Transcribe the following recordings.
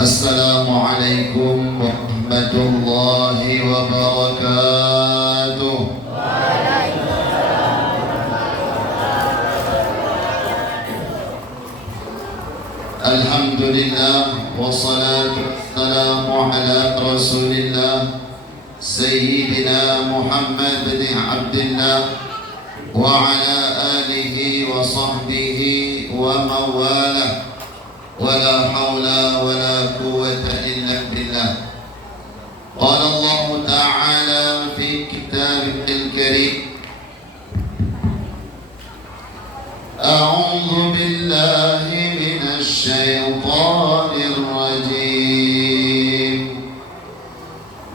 Assalamualaikum warahmatullahi wabarakatuh. Alhamdulillah wassalatu wassalamu ala Rasulillah Sayyidina Muhammad bin Abdullah wa ala alihi wa sahbihi wa mawalah. ولا حول ولا قوة إلا بالله. قال الله تعالى في كتابه الكريم: أعوذ بالله من الشيطان الرجيم.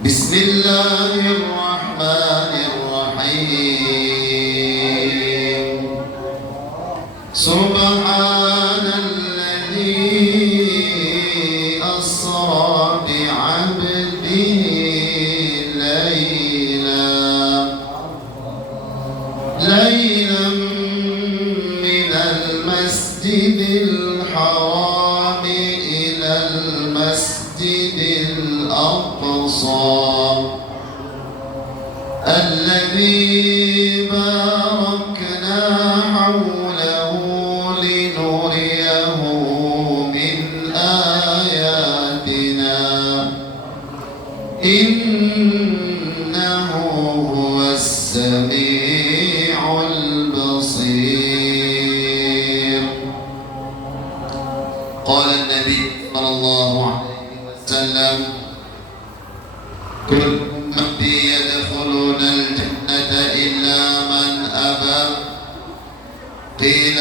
بسم الله الرحمن الرحيم. سبحان ليلا من المسجد الحرام إلى المسجد الأقصى الذي باركنا حوله لنريه من آياتنا إنه هو السميع البصير. قال النبي صلى الله عليه وسلم: كل أمتي يدخلون الجنة إلا من أبى. قيل: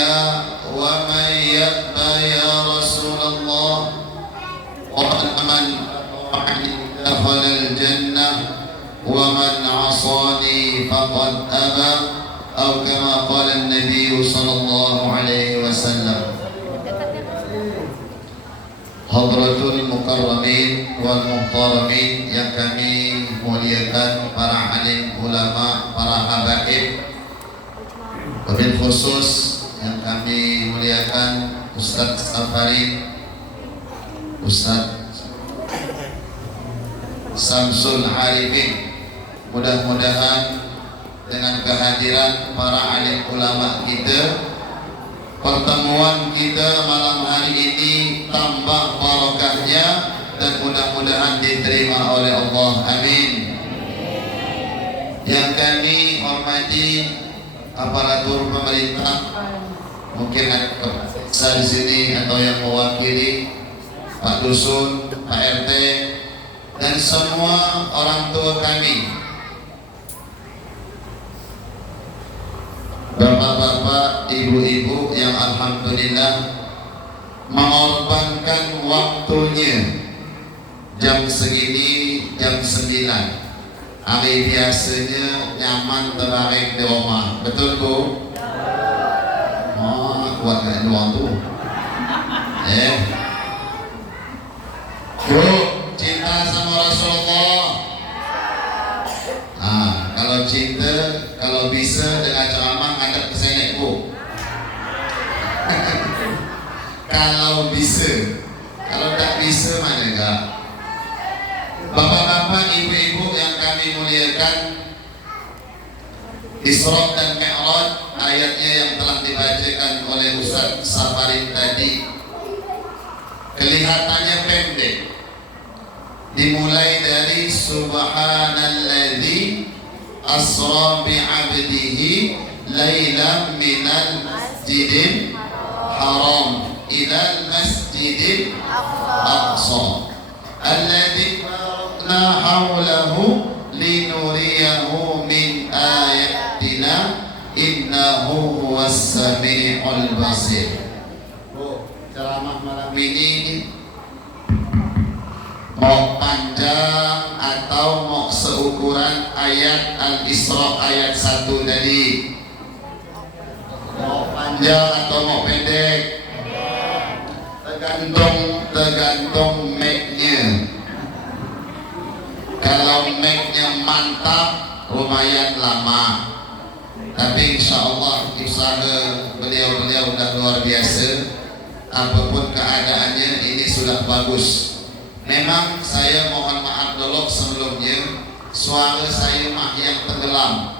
ومن يأبى يا رسول الله؟ قال: من أطاعني دخل الجنة ومن عصاني فقد أبى، أو كما قال النبي صلى الله عليه وسلم. Hadratul Mukarramin wal Muhtaramin yang kami muliakan, para alim ulama, para habaib, wabil khusus yang kami muliakan Ustaz Safari, Ustaz Samsul Harifin. Mudah-mudahan dengan kehadiran para alim ulama kita, pertemuan kita malam hari ini tambah barokahnya dan mudah-mudahan diterima oleh Allah. Amin. Yang kami hormati aparatur pemerintah, mungkin ada di sini atau yang mewakili Pak Dusun, Pak RT, dan semua orang tua kami, bapak-bapak, ibu-ibu yang alhamdulillah mengorbankan waktunya jam segini, jam 9. Hari biasanya nyaman terakhir di rumah, betul Bu? Oh, kuat gak doang tuh? Bu, cinta sama Rasulullah. Kalau cinta, kalau bisa dengan ceramah ngadep ke sini Bu. Kalau bisa, kalau tak bisa mana enggak. Bapak-bapak, ibu-ibu yang kami muliakan, Isra dan Mi'raj ayatnya yang telah dibacakan oleh Ustaz Safari tadi kelihatannya pendek. Dimulai dari Subhanalladzi asra bi'abdihi lailan minal masjidil haram ilal masjidil aqsa alladzi barakna hawlahu linuriyahu min ayatina innahu huwas sami'ul basir. Ceramah malam ini mau panjang atau mau seukuran ayat Al-Isra ayat 1 tadi? Mau panjang atau mau pendek? Tergantung mic-nya. Kalau mic-nya mantap lumayan lama, tapi insya Allah usaha beliau-beliau sudah luar biasa. Apapun keadaannya ini sudah bagus. Memang saya mohon maaf dulu sebelumnya, suara saya yang tenggelam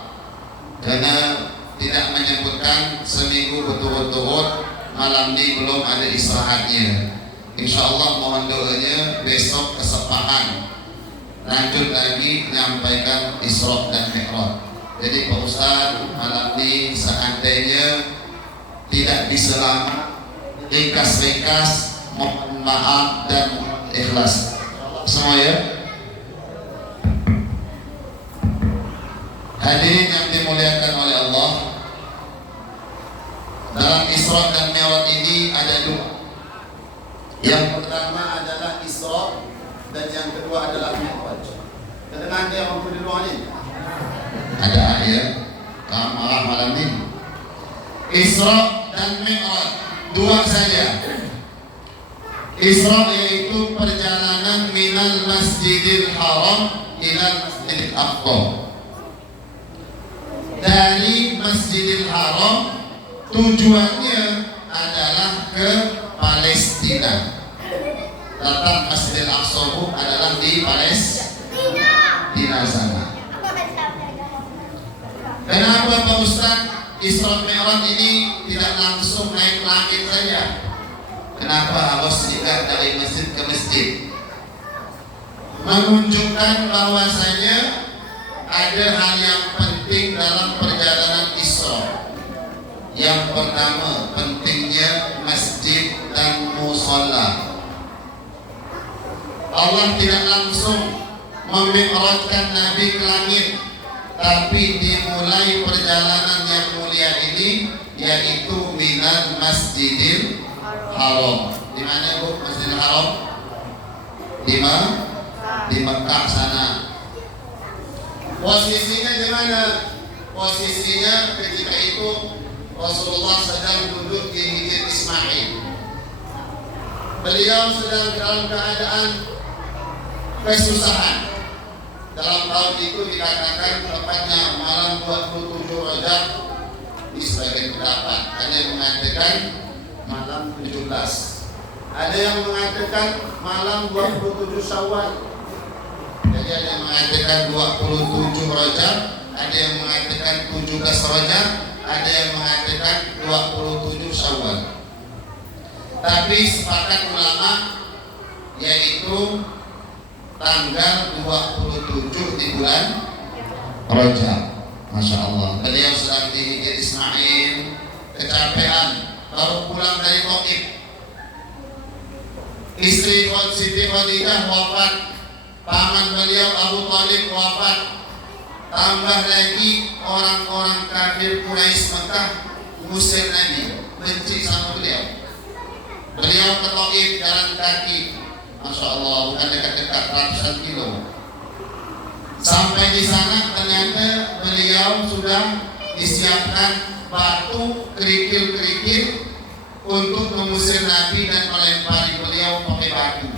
karena tidak menyebutkan seminggu berturut-turut malam ini belum ada istirahatnya. Insyaallah mohon doanya besok kesepahan lanjut lagi menyampaikan Isra dan Mi'raj. Jadi Pak Ustaz malam ini seandainya tidak diselamat, ringkas-ringkas mohon maaf dan ikhlas semua ya. Hadirin yang dimuliakan oleh Allah, dalam Isra dan Mi'raj ini ada dua. Yang pertama adalah Isra dan yang kedua adalah Mi'raj. Kedengaran dia waktu di luar ini? Ada ayat kamarah malam ini. Isra dan Mi'raj dua saja. Isra yaitu perjalanan minal Masjidil Haram ila Masjidil Aqsa. Dari Masjidil Haram tujuannya adalah ke Palestina. Letak Masjidil Aqsa adalah di Palestina sana. Kenapa Pak Ustaz Isra Mi'raj ini tidak langsung naik langit saja? Kenapa harus juga dari masjid ke masjid? Menunjukkan bahwasanya ada hal yang penting dalam perjalanan Isra. Yang pertama, pentingnya masjid dan musalla. Allah tidak langsung memi'rajkan Nabi ke langit, tapi dimulai perjalanan yang mulia ini yaitu minal Masjidil Haram. Di mana Bu Masjidil Haram? Di Mekah sana. Posisinya di mana? Posisinya ketika itu Rasulullah sedang duduk di Hijr Ismail. Beliau sedang dalam keadaan kesusahan. Dalam tahun itu dikatakan tepatnya malam 27 Rajab di sebagian pendapat. Ada yang mengatakan malam 17. Ada yang mengatakan malam 27 Syawal. Jadi ada yang mengatakan 27 Rajab, ada yang mengatakan 17 Rajab, ada yang mengatakan 27 Syawal. Tapi sepakat ulama yaitu tanggal 27 di bulan Rajab. Masya Allah. Beliau sedang di Hijr Ismail, kecapean, baru pulang dari Taif. Istri Siti Khadijah wafat, paman beliau Abu Thalib wafat. Tambah lagi orang-orang kafir Quraisy Mekah ngusir Nabi, benci sama beliau. Beliau ke Taif jalan kaki. Masya Allah, bukan dekat-dekat, ratusan kilo. Sampai di sana ternyata beliau sudah disiapkan batu kerikil-kerikil untuk mengusir Nabi dan melempari beliau pakai batu.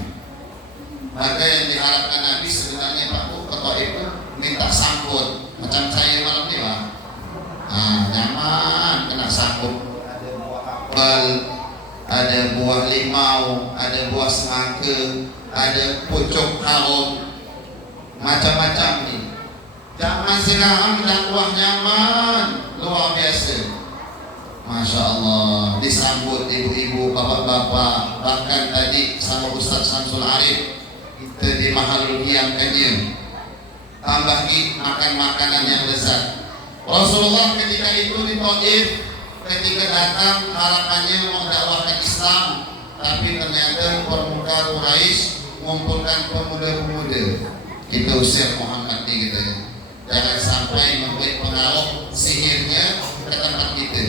Maka yang diharapkan Nabi sebenarnya Pak Ketua itu minta sangkut macam saya malam ini Pak. Nyaman kena sangkut. Ada buah apel, ada buah limau, ada buah semangka, ada pucuk harum, macam-macam nih. Zaman sekarang dakwah nyaman, luar biasa. Masya Allah, disambut ibu-ibu, bapak-bapak, bahkan tadi sama Ustaz Samsul Arif kita di Mahalul Qiyam Kajian. Tambah lagi makan makanan yang lezat. Rasulullah ketika itu di Taif, ketika datang harapannya mendakwahkan Islam, tapi ternyata pemuka Quraisy mengumpulkan pemuda-pemuda. Kita usir Muhammad nih gitu. Jangan sampai memberi pengaruh sihirnya ke tempat kita.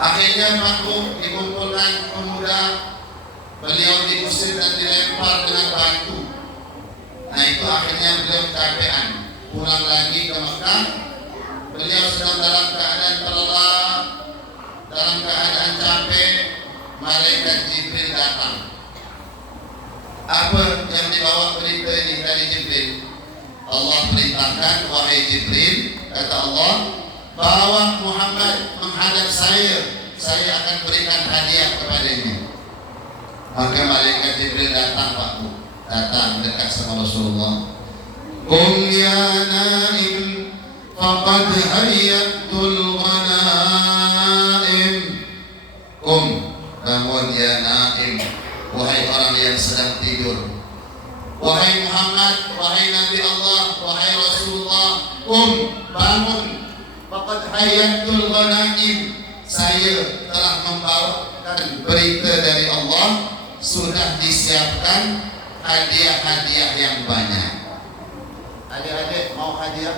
Akhirnya maklum dikumpulkan pemuda, beliau diusir dan dilempar dengan batu. Nah itu akhirnya beliau kecapean, pulang lagi ke Mekah. Beliau sedang dalam keadaan terlelap, dalam keadaan capek. Malaikat Jibril datang. Apa yang dibawa berita ini dari Jibril? Allah perintahkan, wahai Jibril, kata Allah, bawa Muhammad menghadap saya akan berikan hadiah kepadanya. Maka malaikat Jibril datang Pak. datang dekat sama Rasulullah. Qum ya naim faqad hayyatul ghanaim. Qum, bangun ya naim, wahai orang yang sedang tidur. Wahai Muhammad, wahai Nabi Allah, wahai Rasulullah, qum, bangun. Faqad hayyatul ghanaim, saya telah membawakan berita dari Allah, sudah disiapkan hadiah-hadiah yang banyak. Adik-adik mau hadiah?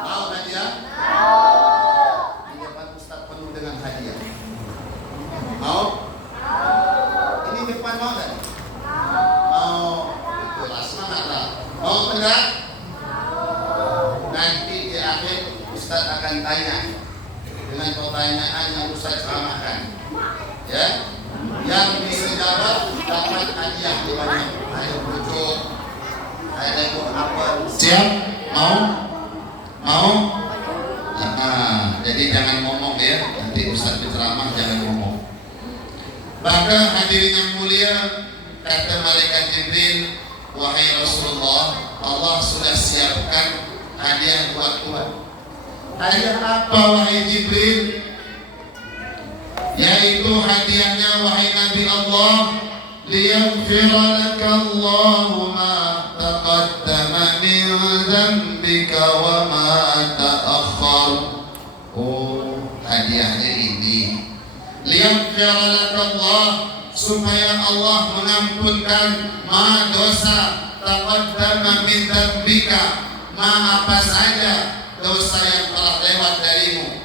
Mau hadiah? Ini depan Ustaz penuh dengan hadiah. Mau? Ini depan mau kan? Mau? Itulah semangatlah. Mau enggak? Nanti di akhir Ustaz akan tanya dengan pertanyaan yang Ustaz ceramahkan. Ya? Yang bisa jawab dapat hadiah di banyak. Ada bujuk, ada apa? Siap? Mau? Mau? Nah, jadi jangan ngomong ya. Nanti Ustaz berceramah jangan ngomong. Maka hadirin yang mulia, kata malaikat Jibril, wahai Rasulullah, Allah sudah siapkan hadiah buat Tuhan. Hadiah apa wahai Jibril? Yaitu hadiahnya wahai Nabi Allah, liyaghfira laka Allahu ma taqaddama min dzambika wa ma ta'akhkhar. Oh, hadiahnya ini. Liyaghfira laka Allah, supaya Allah mengampunkan ma dosa taqaddama min dzambika, ma apa saja dosa yang telah lewat darimu,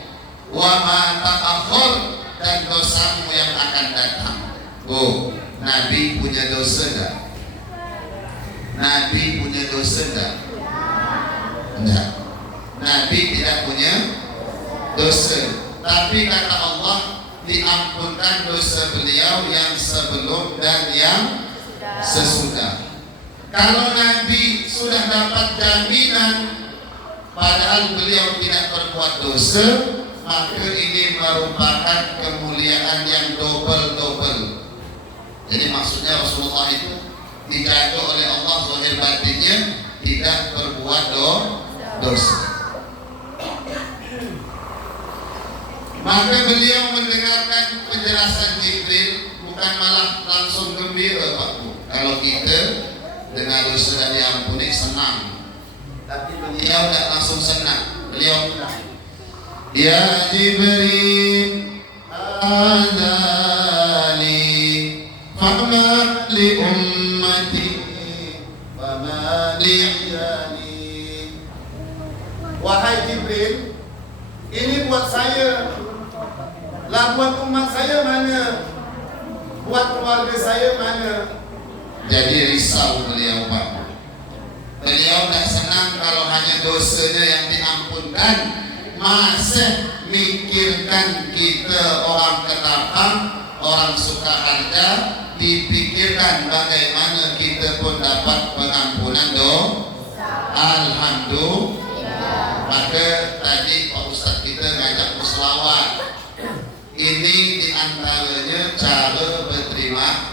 wa ma ta'akhkhar, dan dosamu yang akan datang. Oh, Nabi punya dosa enggak? Nabi punya dosa enggak? Enggak. Nabi tidak punya dosa. Tapi kata Allah, diampunkan dosa beliau yang sebelum dan yang sesudah. Kalau Nabi sudah dapat jaminan padahal beliau tidak berbuat dosa, maka ini merupakan kemuliaan yang double-double. Jadi maksudnya Rasulullah itu dijaga oleh Allah zahir batinnya, tidak berbuat dosa. Maka beliau mendengarkan penjelasan Jibril, bukan malah langsung gembira, Pak Bu. Kalau kita dengar dosa dan diampuni senang, tapi beliau tidak langsung senang. Beliau bilang, ya Jibril, adali fama li ummati fama li iyali. Wahai Jibril, ini buat saya, lah buat umat saya mana? Buat keluarga saya mana? Jadi risau beliau, Pak. Beliau tak senang kalau hanya dosanya yang diampunkan, masih mikirkan kita orang ketapang, orang suka harga, dipikirkan bagaimana kita pun dapat pengampunan Alhamdulillah. Maka tadi Pak Ustaz kita ngajak berselawat. Ini diantaranya cara berterima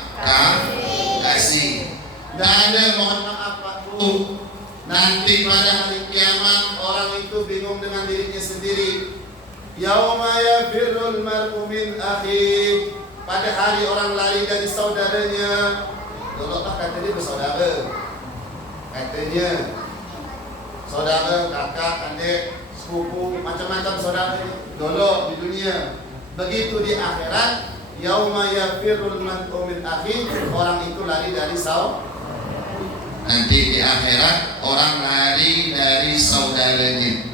kasih. Tidak ada mohon maaf Pak Bu. Nanti pada hari kiamat orang itu bingung dengan dirinya sendiri. Yauma yafirrul mar'u min akhi. Pada hari orang lari dari saudaranya. Dulu tak kata dia bersaudara. Katanya saudara, kakak, adik, sepupu, macam-macam saudara dulu di dunia. Begitu di akhirat, yauma yafirrul mar'u min akhi, orang itu lari dari saudara. Nanti di akhirat orang lari dari saudaranya.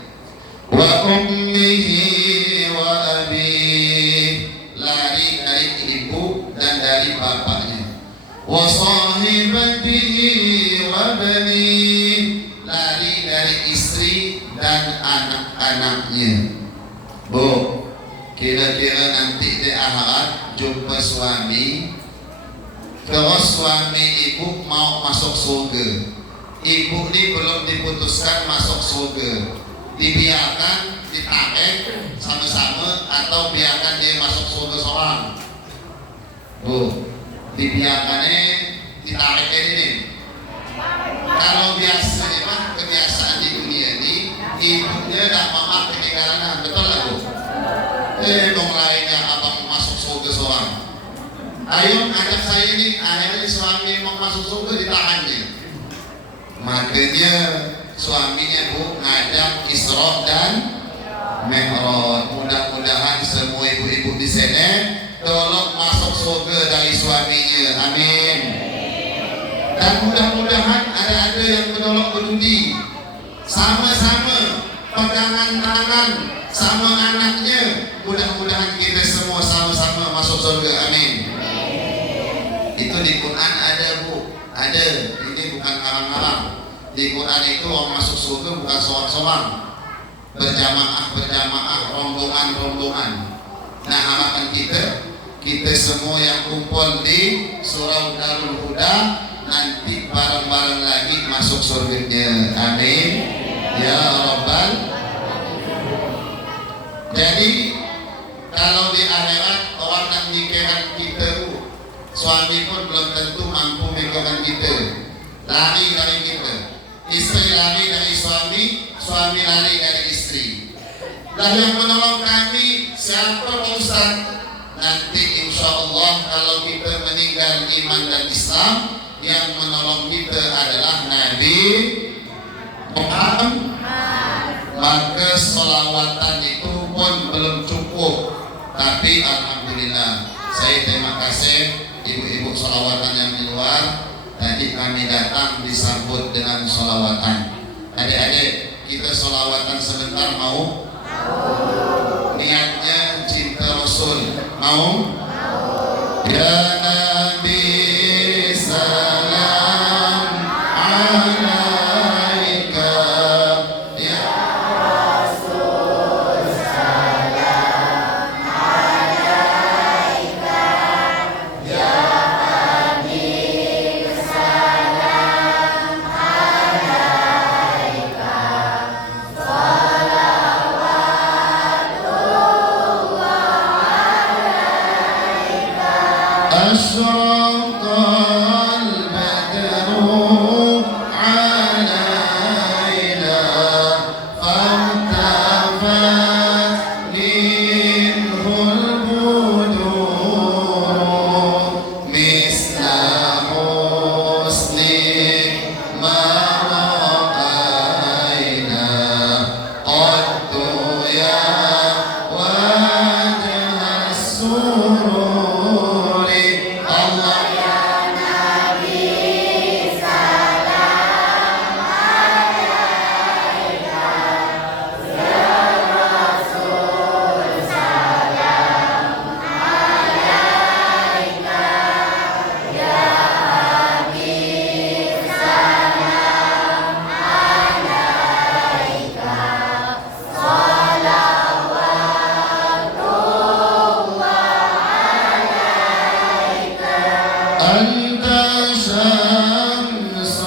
Wa ummihi wa abi, lari dari ibu dan dari bapaknya. Wa sahibatihi wa bani, lari dari istri dan anak-anaknya. Bu, kira-kira nanti di akhirat jumpa suami, terus suami ibu mau masuk surga. Ibu ini belum diputuskan masuk surga, dibiarkan ditarik sama-sama atau biarkan dia masuk surga seorang. Bu, dibiarkannya ditarik ini. Kalau biasanya mah kebiasaan di dunia ini ibunya dan mama peninggalan, betul lah bu? Dong lainnya abang masuk surga seorang. Ayo ajak saya ini, akhirnya suami mau masuk surga ditahannya. Makanya suaminya bu ngajak Isra dan Mi'raj. Mudah-mudahan semua ibu-ibu di sini tolong masuk surga dari suaminya. Amin. Dan mudah-mudahan ada yang menolong berdudi, sama-sama pegangan tangan sama anaknya. Mudah-mudahan kita semua sama-sama masuk surga. Amin. Itu di Quran ada bu, ada. Ini bukan ngarang-ngarang. Di Quran itu orang masuk surga bukan seorang-seorang, berjamaah, rombongan. Nah harapan kita semua yang kumpul di surau Darul Huda nanti bareng-bareng lagi masuk surganya. Amin ya Rabbal. Jadi kalau di akhirat orang nak mikirkan kita, suami pun belum tentu mampu mikirkan kita, lari dari kita. Istri lari dari suami, suami lari dari istri. Lah yang menolong kami siapa Pak Ustaz? Nanti insya Allah kalau kita meninggal iman dan Islam, yang menolong kita adalah Nabi Muhammad. Maka sholawatan itu pun belum cukup. Tapi alhamdulillah, saya terima kasih ibu-ibu sholawatan yang di luar. Tadi kami datang disambut dengan sholawatan. Adik-adik, kita sholawatan sebentar mau? Niatnya cinta Rasul. Mau? Ya Nabi salam alaika, ya Rasul salam alaika, ya Habib salam alaika, أشرق البدر علينا فارتفعت منه البدور مثل حسن ما رأينا قد يا وجه السرور. أنت شمس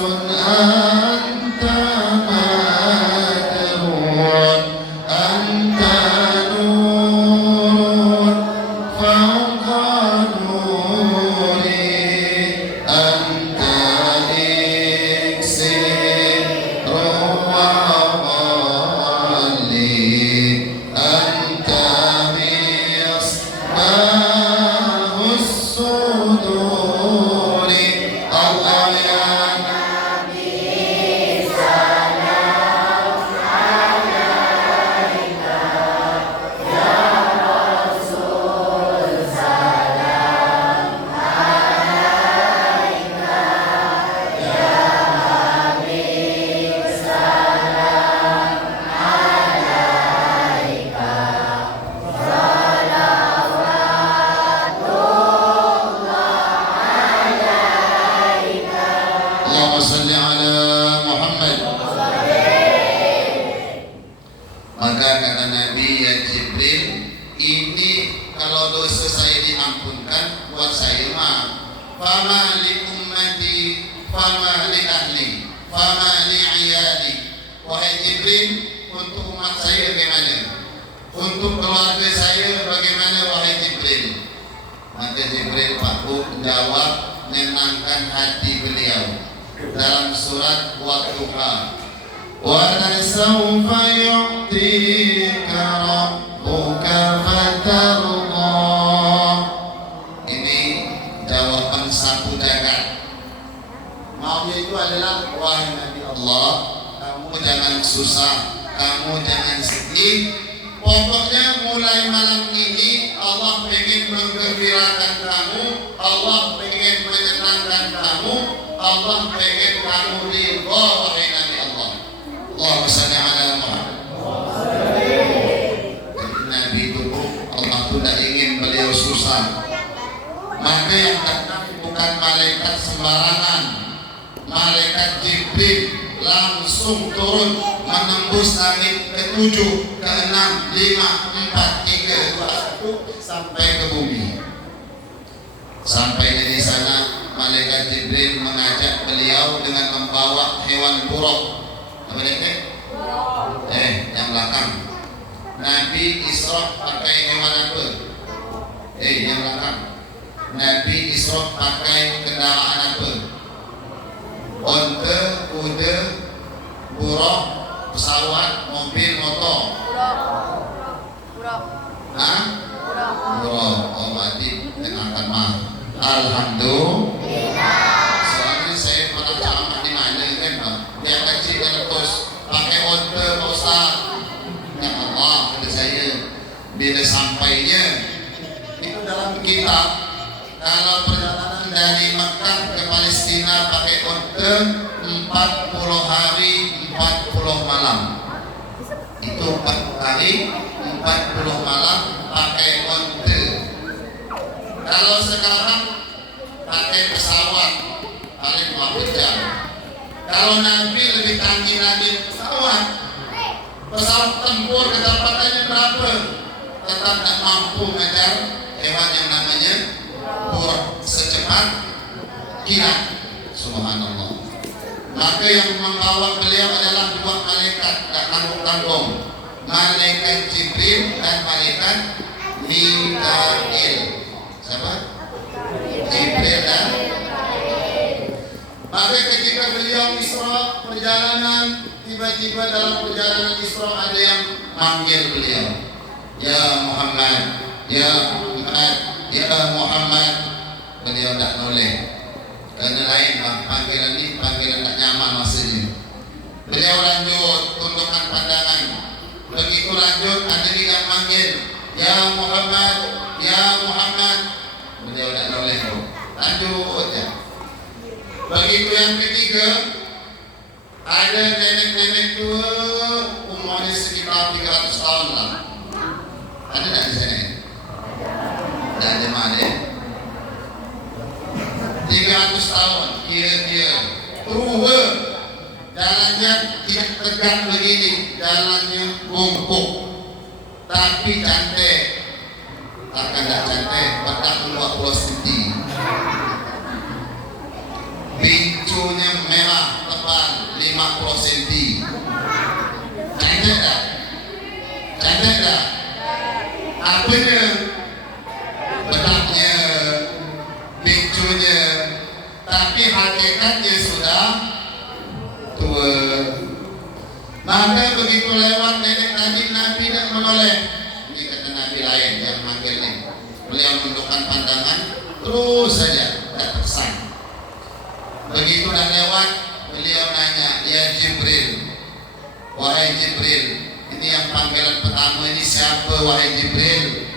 أنت بدر أنت نور فوق نوري أنت إكسير وغالي أنت مصباح الصدور. Allahumma salli ala Muhammad. Maka kata Nabi ya Jibril, ini kalau dosa saya diampunkan buat saya mah, fama li ummati fama li ahli fama li iyali. Wahai Jibril, untuk umat saya bagaimana? Untuk keluarga saya bagaimana wahai Jibril? Maka Jibril jawab menenangkan hati beliau dalam surat Wadduha, walasawfa yu'tika rabbuka fatarda. Ini jawaban sapu jagat. Maunya itu adalah, wahai Nabi Allah, kamu jangan susah, kamu jangan sedih. Pokoknya mulai malam ini Allah ingin menggembirakan kamu, Allah ingin menyenangkan kamu, Allah ingin kamu ridha, wahai Nabi Allah. Allahumma shalli ala Muhammad. Nabi itu Allah tidak ingin beliau susah. Maka yang datang bukan malaikat sembarangan, malaikat Jibril langsung turun menembus langit ke-7, ke-6, 5, 4, 3, 2, 1 sampai ke bumi. Sampai di sana malaikat Jibril mengajak beliau dengan membawa hewan buruk. Apa itu? Yang belakang. Nabi Isra pakai hewan apa? Yang belakang. Nabi Isra pakai kendaraan apa? Onta, kuda, buruk, pesawat, mobil, motor. Buruk. Oh, berarti akan mah. Alhamdulillah. Soalnya saya pernah ceramah di mana kan, yang kecil kan terus pakai onta, Pak Ustaz. Ya Allah, kata saya, bila sampainya itu dalam kitab, kalau perjalanan dari Mekah ke Palestina pakai onta 40 hari 40 malam. Itu 40 hari 40 malam pakai onta. Kalau sekarang pakai pesawat paling 4 jam. Kalau Nabi lebih canggih lagi pesawat. Pesawat tempur kecepatannya berapa? Tetap tak mampu mengejar hewan yang namanya buruk secepat kilat. Subhanallah. Maka yang membawa beliau adalah 2 malaikat, tak tanggung-tanggung, malaikat Jibril dan malaikat Mikail. Siapa? Jibril dan maka ketika beliau Isra perjalanan, tiba-tiba dalam perjalanan Isra ada yang manggil beliau, ya Muhammad, ya Muhammad, ya Muhammad. Beliau tak noleh. Karena lain panggilan ini panggilan tak nyaman maksudnya. Beliau lanjut tundukkan pandangan. Begitu lanjut ada yang manggil, ya Muhammad, ya Muhammad. Beliau tak noleh. Lanjut ya. Begitu yang ketiga ada nenek-nenek tua umurnya sekitar 300 tahun lah. Ada tak di sini? Dan jemaah ya. 300 tahun kira-kira tua, jalannya tidak tegak begini, jalannya bungkuk tapi cantik. Takkan tak cantik, betak 20 cm, pincunya merah tebal 50 cm. Cantik tak? Cantik tak? Apanya? Betaknya, pincunya, tapi hakikatnya sudah tua. Maka begitu lewat nenek tadi, Nabi tak menoleh. Ini kata Nabi lain yang manggil nih. Beliau menundukkan pandangan terus saja, tak tersan. Begitu dah lewat, beliau nanya, ya Jibril, wahai Jibril, ini yang panggilan pertama ini siapa wahai Jibril?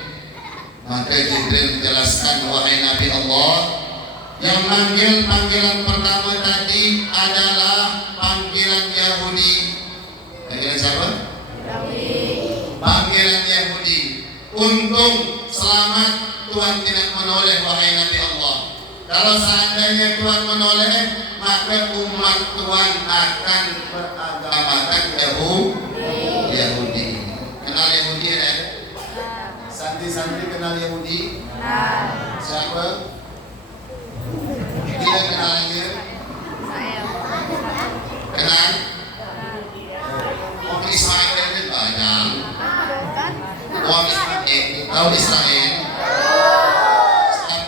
Maka Jibril menjelaskan, wahai Nabi Allah, yang manggil panggilan pertama tadi adalah panggilan Yahudi. Panggilan siapa? Yahudi. Panggilan Yahudi. Untung selamat Tuhan tidak menoleh wahai Nabi Allah. Kalau seandainya Tuhan menoleh, maka umat Tuhan akan beragamakan Yahudi. Kenal Yahudi kan? Santri-santri kenal Yahudi? Siapa? Kita kenalnya? Kenal? Orang Israel itu banyak. Orang Israel, tahu Israel? Siapa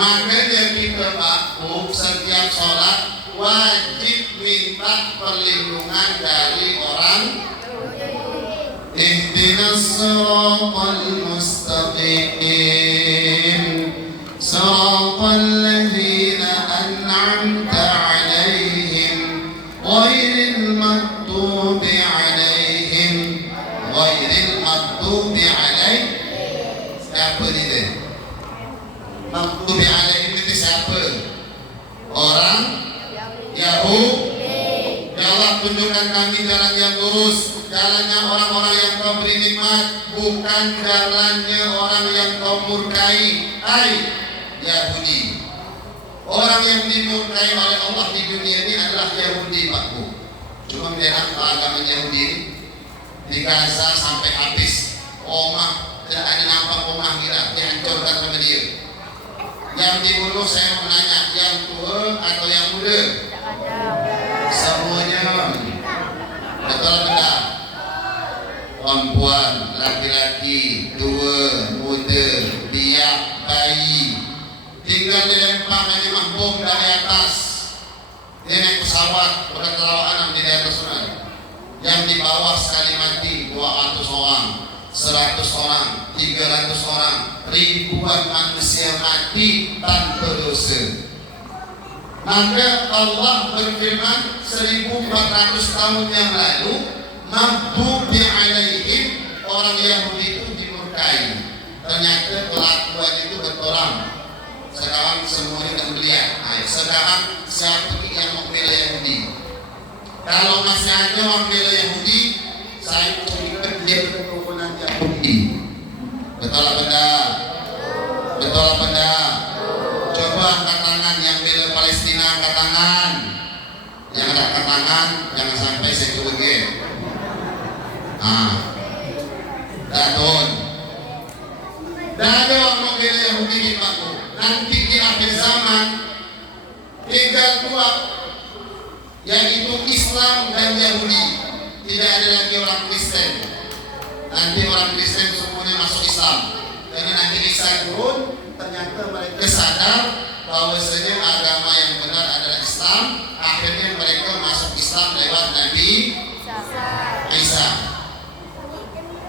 Makanya kita makmum setiap sholat wajib minta perlindungan dari orang. Ihdinas siratal mustaqim siratal ladzina an'amta 'alaihim ghairil maghdubi 'alaihim siapa dia? Maghdubi 'alaihim itu siapa? Orang Yahudi. Ya Allah, tunjukkan kami jalan yang lurus, jalannya orang-orang yang kau beri nikmat, bukan jalannya orang yang kau murkai. Hai Yahudi, orang yang dimurkai oleh Allah di dunia ini adalah Yahudi, Pakku. Cuma lihat agama Yahudi di Gaza sampai habis. Omah, tidak ada nampak omah kira dihancurkan sama dia. Yang dibunuh, saya mau nanya, yang tua atau yang muda? Semuanya. Betul betul. Perempuan, laki-laki, tua, muda, biak, bayi, tinggal dilempar hanya bom dari atas. Dia naik pesawat, berkatalah anak di atas sana. Yang di bawah sekali mati 200 orang, 100 orang, 300 orang, ribuan manusia mati tanpa dosa. Maka Allah berfirman 1400 tahun yang lalu, maghdubi 'alaihim, orang Yahudi itu dimurkai. Ternyata kelakuan itu bertolak. Sekarang semuanya sudah melihat. Sekarang siapa yang mau bela Yahudi? Kalau masih ada orang bela Yahudi, saya berikan dia keturunan Yahudi. Betul apa enggak? Betul apa enggak? Coba angkat tangan yang bela Palestina, angkat tangan. Yang ada angkat tangan, jangan sampai saya kebagian. Datun. Dan ada orang bela Yahudi di Pakku. Nanti di akhir zaman tinggal dua, yaitu Islam dan Yahudi. Tidak ada lagi orang Kristen. Nanti orang Kristen semuanya masuk Islam. Karena nanti Isa turun, ternyata mereka sadar bahwasanya agama yang benar adalah Islam. Akhirnya mereka masuk Islam lewat Nabi Isa.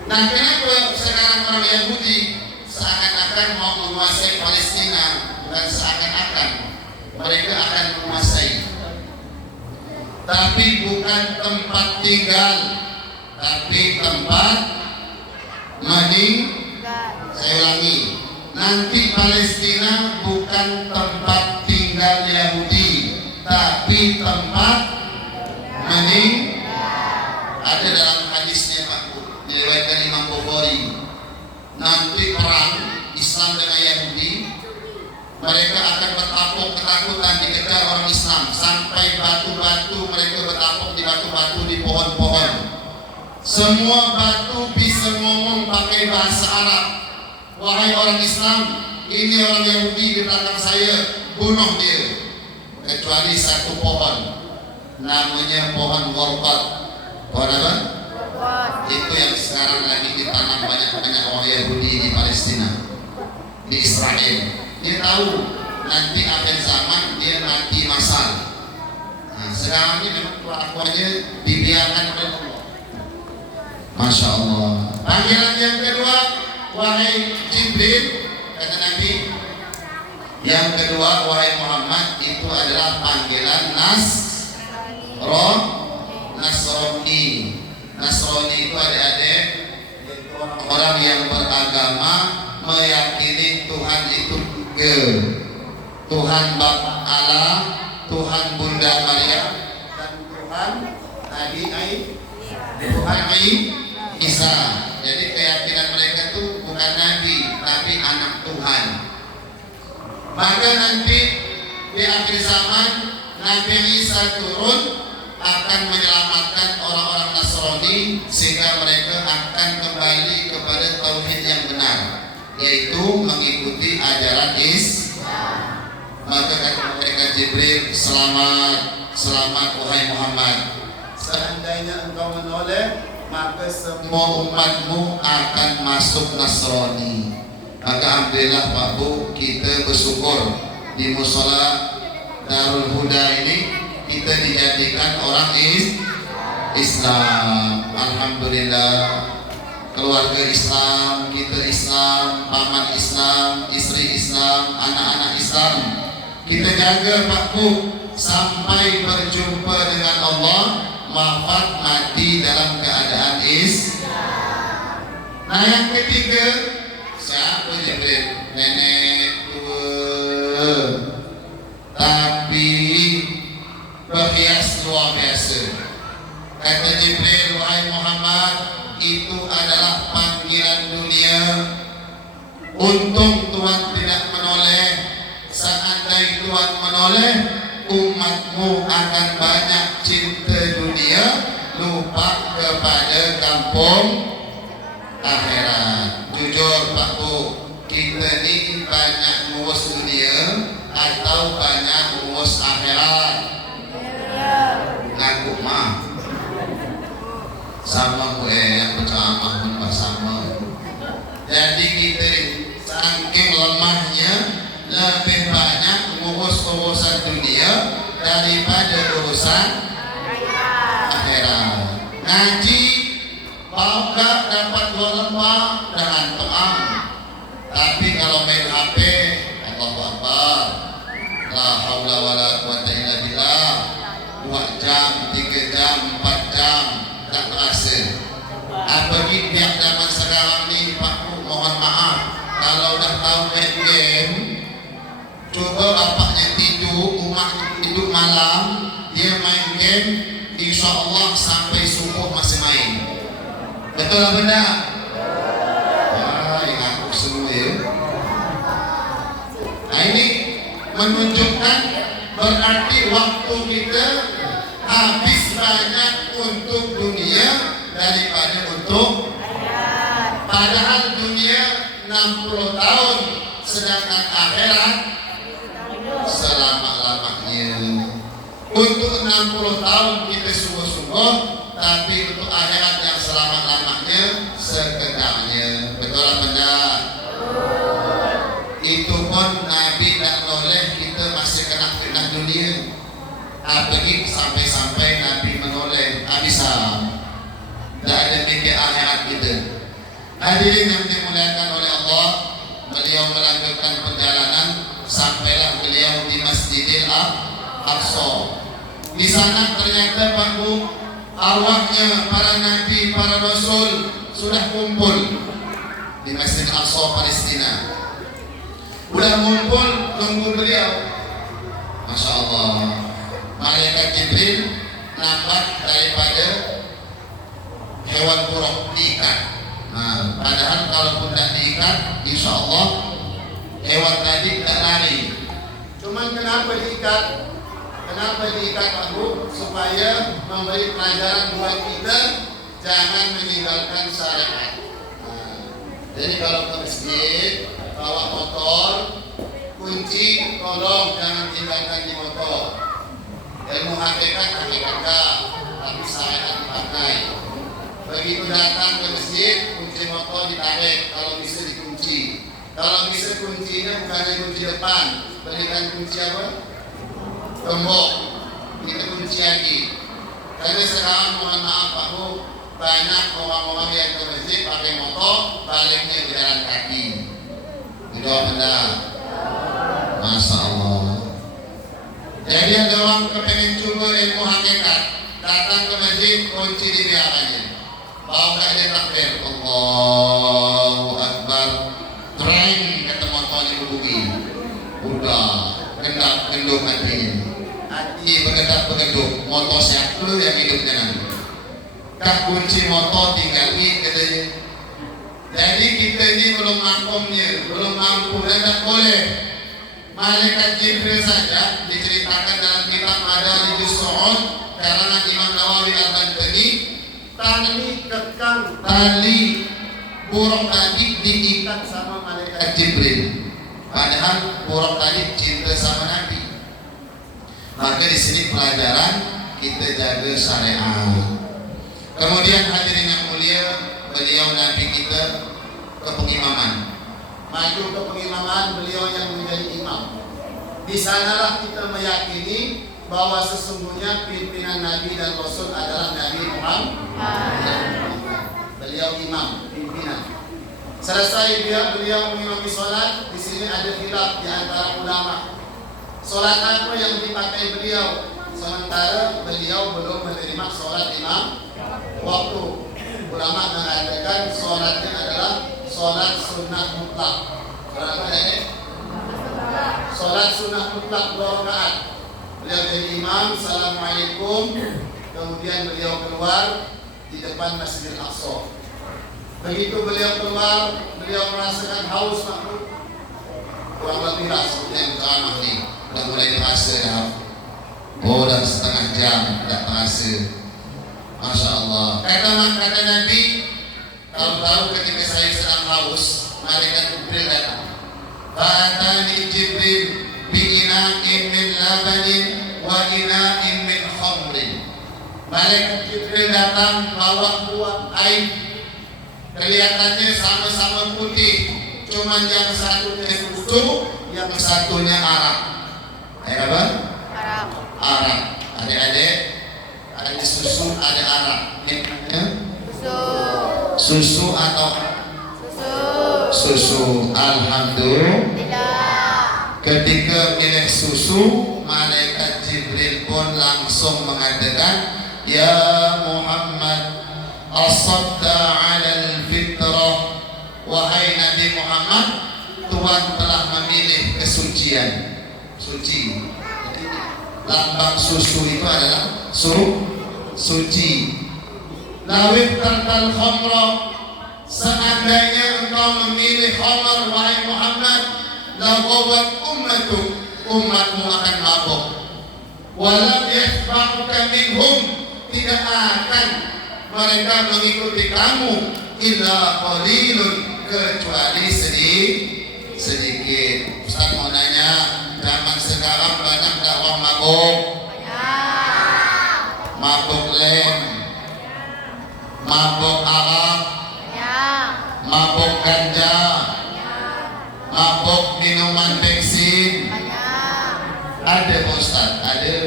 Nah, kenapa sekarang orang Yahudi seakan-akan mau menguasai Palestina? Bukan seakan-akan, mereka akan menguasai. Tapi bukan tempat tinggal, tapi tempat saya ulangi, nanti Palestina bukan tempat tinggal Yahudi, tapi tempat ada dalam hadisnya Pak, diriwayatkan Imam Bukhari. Nanti perang Islam dengan Yahudi, mereka akan bertapuk ketakutan dikejar orang Islam sampai batu-batu, mereka bertapuk di batu-batu, di pohon-pohon. Semua batu bisa ngomong pakai bahasa Arab. Wahai orang Islam, ini orang Yahudi di belakang saya, bunuh dia. Kecuali satu pohon, namanya pohon worbat. Pohon apa? Itu yang sekarang lagi ditanam banyak-banyak orang Yahudi di Palestina, di Israel. Dia tahu nanti akhir zaman dia mati massal. Nah, sekarang ini memang kelakuannya dibiarkan oleh Allah. Masya Allah. Panggilan yang kedua, wahai Jibril, kata Nabi. Yang kedua, wahai Muhammad, itu adalah panggilan Nasrani. Nasrani itu adik-adik, yaitu orang yang beragama meyakini Tuhan itu tiga. Tuhan Bapa Allah, Tuhan Bunda Maryam, dan Tuhan Tuhan Isa. Jadi keyakinan mereka itu bukan nabi, tapi anak Tuhan. Maka nanti di akhir zaman Nabi Isa turun akan menyelamatkan orang-orang Nasrani sehingga mereka akan kembali kepada tauhid yang benar, yaitu mengikuti ajaran Islam. Maka kata mereka Jibril, selamat wahai Muhammad. Seandainya engkau menoleh, maka semua umatmu akan masuk Nasrani. Maka alhamdulillah Pak Bu, kita bersyukur di Mushola Darul Huda ini kita dijadikan orang Islam. Alhamdulillah, keluarga Islam, kita Islam, paman Islam, istri Islam, anak-anak Islam. Kita jaga Pak Bu sampai berjumpa dengan Allah, wafat mati dalam keadaan Nah yang ketiga, siapa Jibril? Nenek tua, tapi berhias luar biasa. Kata Jibril, wahai Muhammad, itu adalah panggilan dunia. Untung Tuhan tidak menoleh. Seandainya Tuhan menoleh, umatmu akan banyak cinta dunia, lupa kepada kampung akhirat. Jujur Pak Bu, kita ni banyak ngurus dunia atau banyak ngurus akhirat? Ngaku mah sama gue yang berceramah pun sama. Jadi kita saking lemahnya lebih banyak ngurus urusan dunia daripada urusan akhirat. Ngaji bangga dapat 2 lembar dengan to'am, tapi kalau main HP, Allahu Akbar, la haula wala quwata illa billah, 2 jam, 3 jam, 4 jam tak terasa. Apalagi tiap zaman sekarang ni Pak Bu, mohon maaf, kalau dah tahu main game, coba bapaknya tidur, umat tidur malam, dia main game, insya Allah sampai subuh masih main. Betul apa benar? Yang aku semua ya. Nah ini menunjukkan berarti waktu kita habis banyak untuk dunia daripada untuk padahal dunia 60 tahun, sedangkan akhirat selama-lamanya. Untuk 60 tahun kita sungguh-sungguh, tapi untuk akhirat yang selama-lamanya sekedarnya. Betul apa enggak? Itu pun Nabi tak noleh, kita masih kena fitnah dunia. Apalagi sampai-sampai Nabi menoleh habisam. Tak ada mikir akhirat kita. Hadirin yang dimuliakan oleh Allah, beliau melanjutkan perjalanan sampailah beliau di Masjidil Aqsa. Di sana ternyata Pak Bu, arwahnya para nabi, para rasul sudah kumpul di Masjid Aqsa Palestina. Sudah kumpul tunggu beliau. Masya Allah, malaikat Jibril nampak daripada hewan buruk diikat. Nah, padahal kalaupun tidak diikat, insya Allah hewan tadi tak lari. Cuman kenapa diikat? Kenapa diikat Pak Bu? Supaya memberi pelajaran buat kita jangan meninggalkan syariat. Jadi kalau ke masjid bawa motor, kunci tolong jangan tinggalkan di motor. Ilmu hakikat tapi syariat dipakai. Begitu datang ke masjid, kunci motor ditarik, kalau bisa dikunci. Kalau bisa kuncinya bukan kunci depan, berikan kunci apa? Gembok, kita kunci lagi. Karena sekarang mohon maaf Pak Bu, banyak orang-orang yang ke masjid pakai motor, baliknya berjalan kaki. Tidak benar. Masya Allah. Jadi ada orang kepengen coba ilmu hakikat, datang ke masjid, kunci dibiarkannya. Bawa ke dia takbir, Allahu Akbar, tren kata motornya hubungi. Udah, gendap-genduk hatinya. Hati bergedak-bergeduk, motor siapa yang hidupnya nanti? Kah kunci motor tinggali katanya. Jadi kita ini belum makomnya, belum mampu dan tak boleh. Malaikat Jibril saja diceritakan dalam kitab Madarijus Su'ud karangan Imam Nawawi Al-Bantani, tali kekang, tali burung tadi diikat sama malaikat Jibril. Padahal burung tadi cinta sama Nabi. Maka di sini pelajaran kita jaga syariat. Kemudian hadirin yang mulia, beliau Nabi kita ke pengimaman. maju ke pengimaman, beliau yang menjadi imam. Di sanalah kita meyakini bahwa sesungguhnya pimpinan Nabi dan Rasul adalah Nabi Muhammad. Beliau imam, pimpinan. Selesai beliau mengimami sholat, di sini ada khilaf di antara ulama. Sholat apa yang dipakai beliau? Sementara beliau belum menerima sholat imam waktu. Ulama mengatakan sholatnya adalah sholat sunnah mutlak. Berapa ini? Sholat sunnah mutlak 2 rakaat. Beliau jadi imam, assalamualaikum, kemudian beliau keluar di depan Masjidil Aqsa. Begitu beliau keluar, beliau merasakan haus makhluk. Kurang lebih lah seperti yang ceramah nih. Udah mulai terasa dah. Oh, dah setengah jam tak terasa. Masya Allah. Kata Nabi, tahu-tahu ketika saya sedang haus, malaikat Jibril datang. Fa'atani Jibril bi'ina'in min labanin wa ina'in min khamrin. Malaikat Jibril datang bawa 2 air. Kelihatannya sama-sama putih, cuman yang satunya susu, yang satunya arak. Air apa? Arak. Adik-adik, ada susu, ada arak. Susu atau susu. Alhamdulillah. Ketika milih susu, malaikat Jibril pun langsung mengatakan, Ya Muhammad, asabta 'alal fitrah. Wahai Nabi Muhammad, Tuhan telah memilih kesucian. Suci. Lambang susu itu adalah suci. Lawit tartal khamra, seandainya engkau memilih khamar wahai Muhammad, lagawat umatmu akan mabuk. Walam yasba'uka minhum, tidak akan mereka mengikuti kamu illa qalilun, kecuali sedikit. Ustaz mau nanya, zaman sekarang banyak tak orang mabuk? Mabuk lem, mabuk arak, mabuk ganja, mabuk minuman bensin. Ada Ustaz, ada.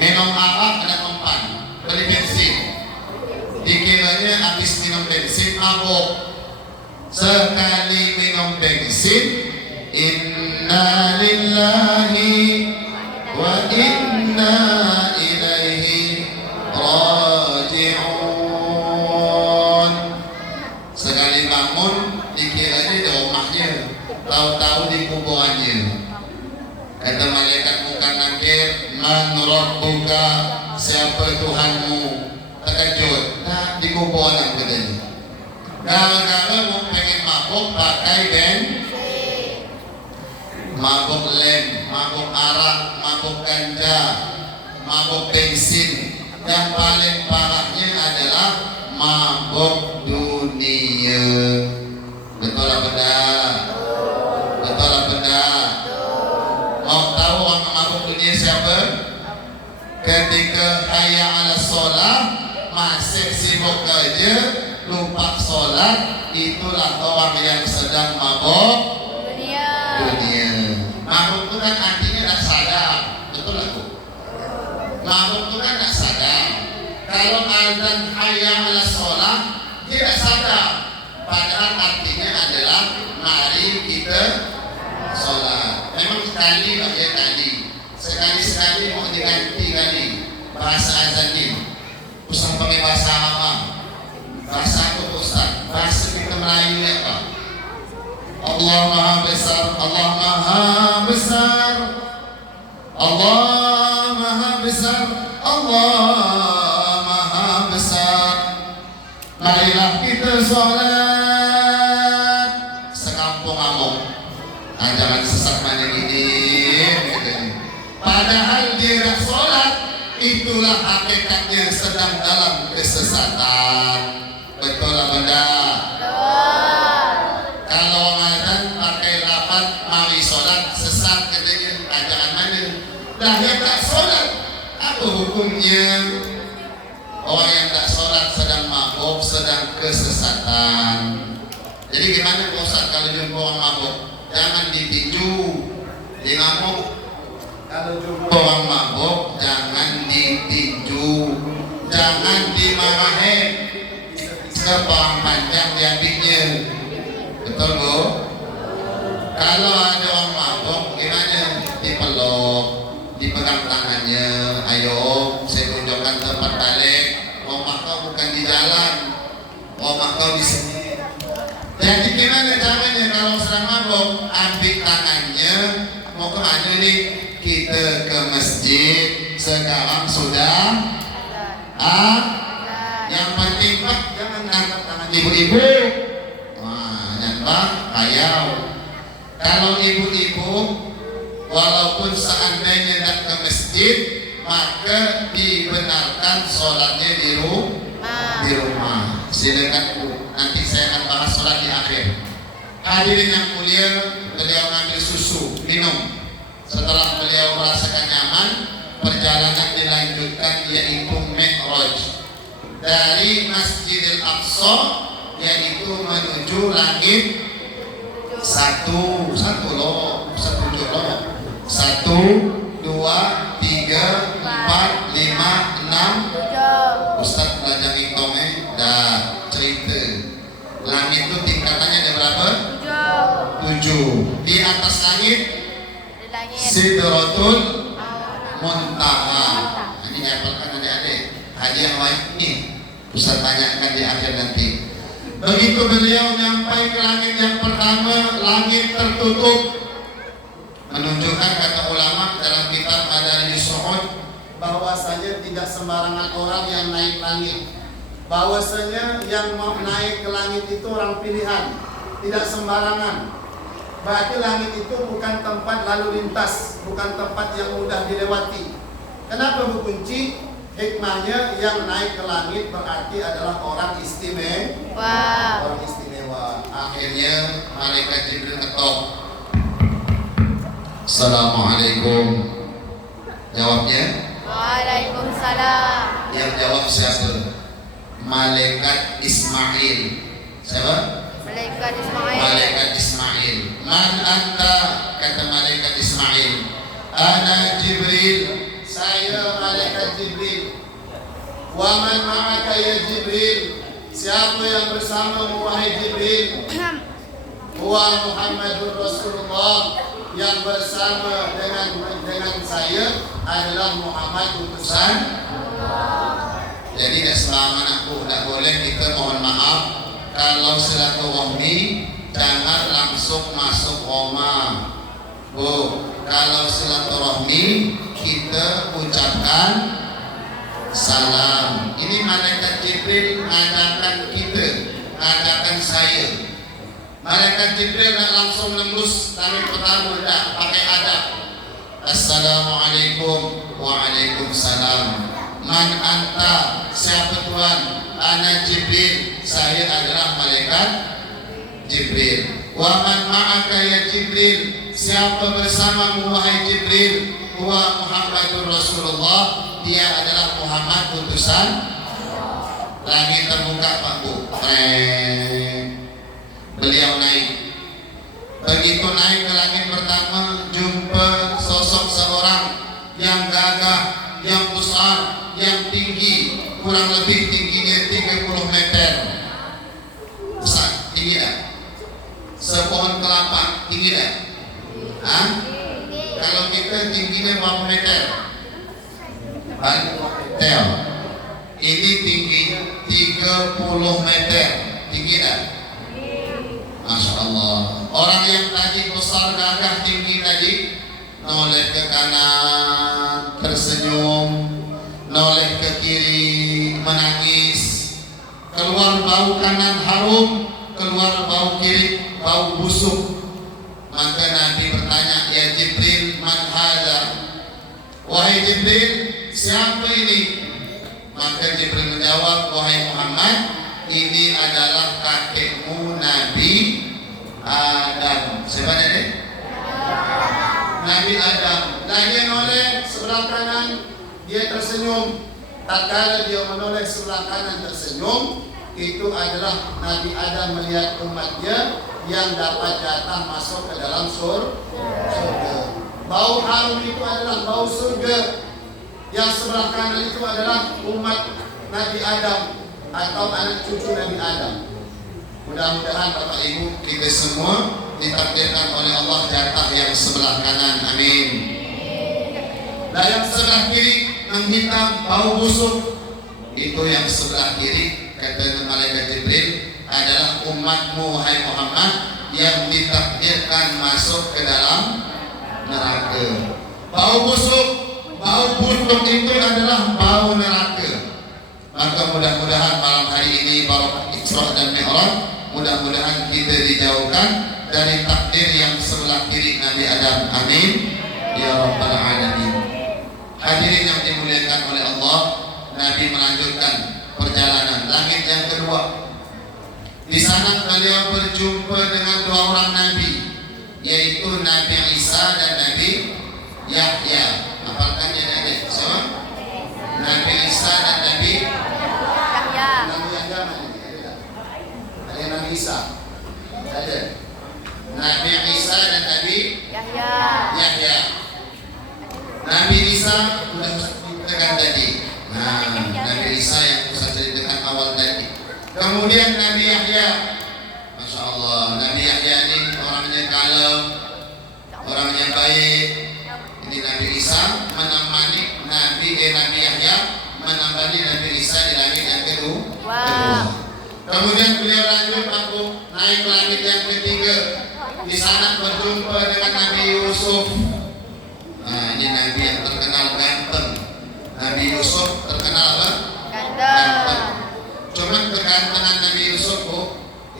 Minum arak ada mempan, beli bensin. Dikiranya habis minum bensin mabuk. Sekali minum bensin, inna lillahi wa inna ilaihi raji'un. Sekali bangun, dikiranya di rumahnya, tahu-tahu di kuburannya. Kata malaikat munkar nakir, man rabbuka, siapa Tuhanmu? Terkejut, nah di kuburan katanya. Gara-gara mau pengen mabuk pakai bensin, mabuk lem, mabuk arak, mabuk ganja, mabuk bensin. Yang paling parahnya adalah mabuk dunia. Betul apa benar? Betul apa benar? Mau tahu orang mabuk dunia siapa? Ketika hayya 'ala sholat masih sibuk kerja, lupa sholat, itulah orang yang sedang mabuk dunia. Mabuk itu kan artinya tak sadar, betul aku. Mabuk itu kan tak sadar. Kalau azan hayya 'ala sholat, dia tak sadar. Padahal artinya adalah mari kita sholat. Memang sekali lah ya tadi. Sekali-sekali mau diganti kali bahasa azan ini. Ustaz pakai bahasa apa? Bahasa apa Ustaz? Bahasa kita Melayu ya Pak. Allah Maha Besar, Allah Maha Besar, Allah Maha Besar, Allah Maha Besar. Marilah kita sholat. Sekampung ngamuk. Jangan sesat mana gini. Padahal dia nak sholat, itulah hakikatnya sedang dalam kesesatan. Betul apa enggak? Kalau azan pakai lafaz mari sholat, sesat katanya. Jangan mana. Dah yang tak sholat, apa hukumnya? Orang yang tak sholat sedang mabuk, sedang kesesatan. Jadi gimana Pak Ustaz kalau jumpa orang mabuk? Jangan ditinju, dia ngamuk. Kalau jumpa orang mabuk, jangan ditinju, jangan dimarahin. Sepanjang panjang diambilnya, betul Bu? Kalau ada orang mabuk, gimana? Dipeluk, dipegang tangannya. Ayo, saya tunjukkan tempat balik. Rumah kau bukan di jalan, rumah kau di sini. Jadi gimana caranya kalau sedang mabuk? Ambil tangannya, mau kemana nih? Kita ke masjid. Sekarang sudah yang penting Pak, jangan angkat tangan ibu-ibu. Wah, Pak, kayau. Kalau ibu-ibu, walaupun seandainya tidak ke masjid, maka dibenarkan sholatnya di rumah. Silakan Bu, nanti saya akan bahas sholat di akhir. Hadirin yang mulia, beliau mengambil susu, minum. Setelah beliau merasakan nyaman, perjalanan dilanjutkan yaitu Mi'raj dari Masjidil Aqsa, yaitu menuju langit satu, 2, 3, 4, 5, 6. Ustaz belajar ngitongnya dah cerita. Langit itu tingkatannya ada berapa? 7. Di atas langit Sidratul Muntaha. Ini hafalkan adik-adik. Hadiah wajib nih. Ustaz tanyakan di akhir nanti. Begitu beliau sampai ke langit yang pertama, langit tertutup. Menunjukkan kata ulama dalam kitab Madarijus Su'ud bahwasanya tidak sembarangan orang yang naik langit. Bahwasanya yang mau naik ke langit itu orang pilihan, tidak sembarangan. Berarti langit itu bukan tempat lalu lintas, bukan tempat yang mudah dilewati. Kenapa berkunci? Hikmahnya yang naik ke langit berarti adalah orang istimewa. Orang istimewa. Akhirnya malaikat Jibril ngetok. Assalamualaikum. Jawabnya? Waalaikumsalam. Yang jawab siapa? Malaikat Ismail. Siapa? Malaikat Ismail. Malaikat Ismail. Man anta? Kata malaikat Ismail. Ana Jibril. Saya malaikat Jibril. Wa man ma'aka ya Jibril? Siapa yang bersamamu wahai Jibril? Wa Muhammadur Rasulullah. Yang bersama dengan saya adalah Muhammad utusan. Jadi selama aku tidak boleh kita mohon maaf kalau silaturahmi jangan langsung masuk rumah. Bu, kalau silaturahmi kita ucapkan salam. Ini malaikat Jibril ngajakan kita, ngajakan saya. Malaikat Jibril tak langsung nembus kami pertama, dah pakai adab. Assalamualaikum. Waalaikumsalam. Man anta? Siapa Tuhan? Ana Jibril. Saya adalah malaikat Jibril. Wa man ma'aka ya Jibril? Siapa bersamamu wahai Jibril? Wa Muhammadur Rasulullah. Dia adalah Muhammad utusan. Langit terbuka Pak Bu. Beliau naik. Begitu naik ke langit pertama, jumpa sosok seorang yang gagah, yang besar, yang tinggi, kurang lebih tingginya 30 meter. Besar, tinggi tak? Sepohon kelapa, tinggi tak? Hah? Kalau kita tingginya berapa meter? Meter. Ini tingginya 30 meter, tinggi tak? Masya Allah. Orang yang tadi besar gagah tinggi tadi noleh ke kanan tersenyum, noleh ke kiri menangis. Keluar bau kanan harum, keluar bau kiri bau busuk. Maka Nabi bertanya, ya Jibril, man hadza? Wahai Jibril, siapa ini? Maka Jibril menjawab, wahai Muhammad, ini adalah kakekmu Nabi Adam. Siapa ini? Nabi Adam. Nah dia noleh sebelah kanan, dia tersenyum. Tak kala dia menoleh sebelah kanan tersenyum, itu adalah Nabi Adam melihat umatnya yang dapat datang masuk ke dalam surga. Bau harum itu adalah bau surga. Yang sebelah kanan itu adalah umat Nabi Adam atau anak cucu Nabi Adam. Mudah-mudahan Bapak Ibu kita semua ditakdirkan oleh Allah jatah yang sebelah kanan. Amin. Nah, yang sebelah kiri menghitam bau busuk, itu yang sebelah kiri kata malaikat Jibril adalah umatmu wahai Muhammad yang ditakdirkan masuk ke dalam neraka. Bau busuk, bau busuk itu adalah bau neraka. Maka mudah-mudahan malam hari ini barokah Isra dan Mi'raj, mudah-mudahan kita dijauhkan dari takdir yang sebelah kiri Nabi Adam. Amin ya rabbal alamin. Hadirin yang dimuliakan oleh Allah, Nabi melanjutkan perjalanan langit yang kedua. Di sana beliau berjumpa dengan dua orang nabi, yaitu Nabi Isa dan Nabi Yahya. Apakah yang ada? Sama? Nabi Isa dan Nabi Yahya. Nabi Yahya mana? Ada Nabi Isa. Ada. Nabi Isa dan Nabi Yahya. Nabi Isa sudah ceritakan tadi. Nah, Nabi Isa yang saya ceritakan awal tadi. Kemudian Nabi Yahya, Masya Allah, Nabi Yahya ini orangnya kalem, orangnya baik. Ini Nabi Isa menemani Nabi Yahya menemani Nabi Isa di langit yang kedua. Kemudian beliau lanjut aku naik ke langit yang ketiga. Di sana berjumpa dengan Nabi Yusuf. Nah, ini Nabi yang terkenal ganteng. Nabi Yusuf terkenal apa? Ganteng. Cuman kegantengan Nabi Yusuf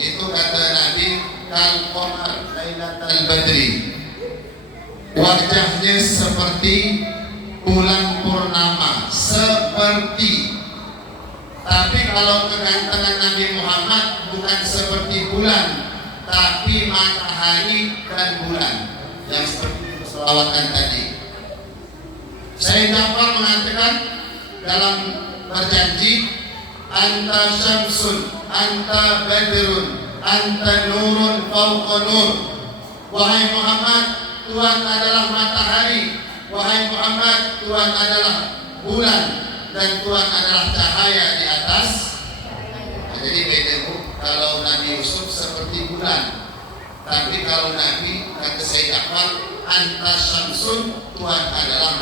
itu kata Nabi kal-qamar lailatal badri. Wajahnya seperti bulan purnama, seperti. Tapi kalau kegantengan Nabi Muhammad bukan seperti bulan, tapi matahari dan bulan yang seperti selawatan tadi. Sayyid Ja'far mengatakan dalam berjanji, anta syamsun, anta badrun, anta nurun fawqa nur. Wahai Muhammad, Tuhan adalah matahari. Wahai Muhammad, Tuhan adalah bulan, dan Tuhan adalah cahaya di atas. Nah, jadi beda bu, kalau Nabi Yusuf seperti bulan, tapi kalau Nabi kata Sayyid Ja'far, anta syamsun, Tuhan adalah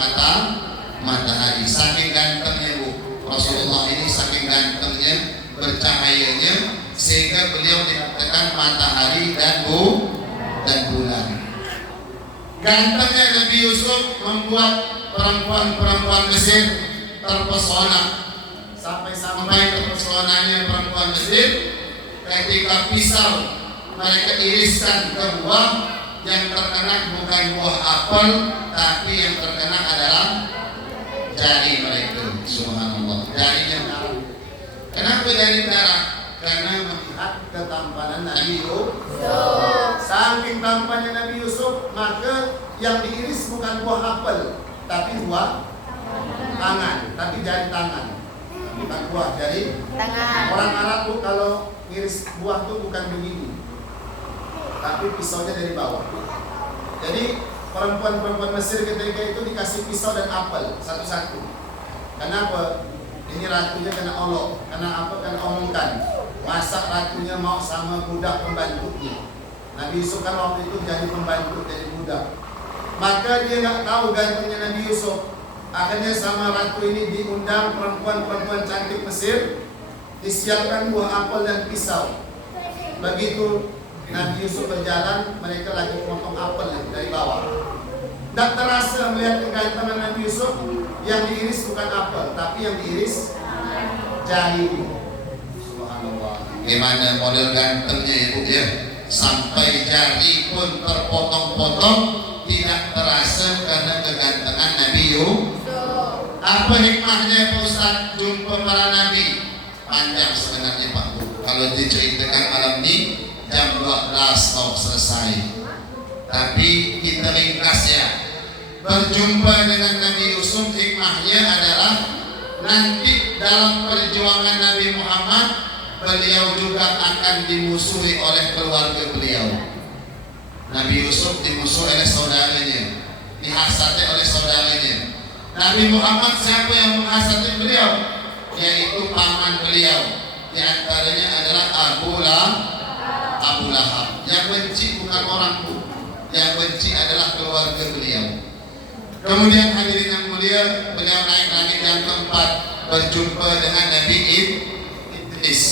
matahari. Saking gantengnya bu Rasulullah ini, saking gantengnya, bercahayanya, sehingga beliau dikatakan matahari dan bulan. Gantengnya Nabi Yusuf membuat perempuan-perempuan Mesir terpesona. Sampai terpesonanya perempuan Mesir ketika pisau mereka iriskan ke buah yang terkena bukan buah apel, tapi yang terkena adalah jari mereka. Subhanallah, jarinya darah. Kenapa jari darah? Karena melihat ketampanan Nabi Yusuf. Saking tampannya Nabi Yusuf, maka yang diiris bukan buah apel, tapi buah tangan, tapi jari tangan. Bukan buah, jari tangan. Orang Arab tuh kalau iris buah tuh bukan begini, tapi pisaunya dari bawah. Jadi perempuan-perempuan Mesir ketika itu dikasih pisau dan apel satu-satu. Kenapa? Ini ratunya kena olok. Karena apa? Karena omongkan. Masa ratunya mau sama budak pembantunya. Nabi Yusuf kan waktu itu jadi pembantu, jadi budak. Maka dia nggak tahu gantengnya Nabi Yusuf. Akhirnya sama ratu ini diundang perempuan-perempuan cantik Mesir, disiapkan buah apel dan pisau. Begitu Nabi Yusuf berjalan, mereka lagi potong apel dari bawah. Tak terasa melihat kegantengan Nabi Yusuf, yang diiris bukan apel, tapi yang diiris jari. Subhanallah. Gimana model gantengnya ibu ya? Sampai jari pun terpotong-potong, tidak terasa karena kegantengan Nabi Yusuf. Apa hikmahnya Pak Ustaz jumpa para Nabi? Panjang sebenarnya Pak Bu. Kalau diceritakan malam ini jam 12 mau selesai. Tapi kita ringkas ya. Berjumpa dengan Nabi Yusuf hikmahnya adalah nanti dalam perjuangan Nabi Muhammad beliau juga akan dimusuhi oleh keluarga beliau. Nabi Yusuf dimusuhi oleh saudaranya, dihasati oleh saudaranya. Nabi Muhammad siapa yang menghasati beliau? Yaitu paman beliau. Di antaranya adalah Abu Lahab. Yang benci bukan orang pun, yang benci adalah keluarga beliau. Kemudian hadirin yang mulia, beliau naik langit yang keempat, berjumpa dengan Nabi Idris.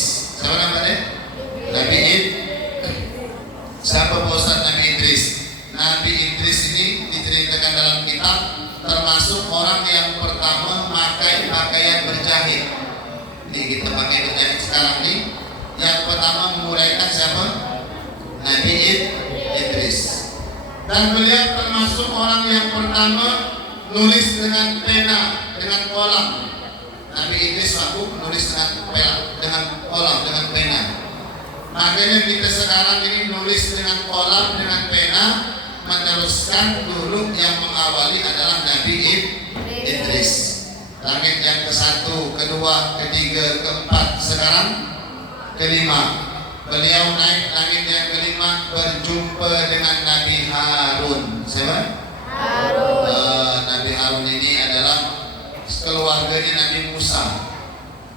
Siapa namanya? Nabi Siapa Ustaz Nabi Idris? Nabi Idris ini diceritakan dalam kitab termasuk orang yang pertama memakai pakaian berjahit. Ini kita pakai berjahit sekarang nih. Yang pertama memulaikan siapa? Nabi Idris. Dan beliau termasuk orang yang pertama nulis dengan pena, dengan kolam. Nabi Idris waktu menulis dengan kolam, dengan pena. Makanya kita sekarang ini nulis dengan kolam, dengan pena, meneruskan dulu yang mengawali adalah Nabi Idris. Langit yang ke-1, kedua, ketiga, keempat, sekarang kelima. Beliau naik langit yang kelima, berjumpa dengan Nabi Harun. Siapa? Harun. Nabi Harun ini adalah keluarganya Nabi Musa.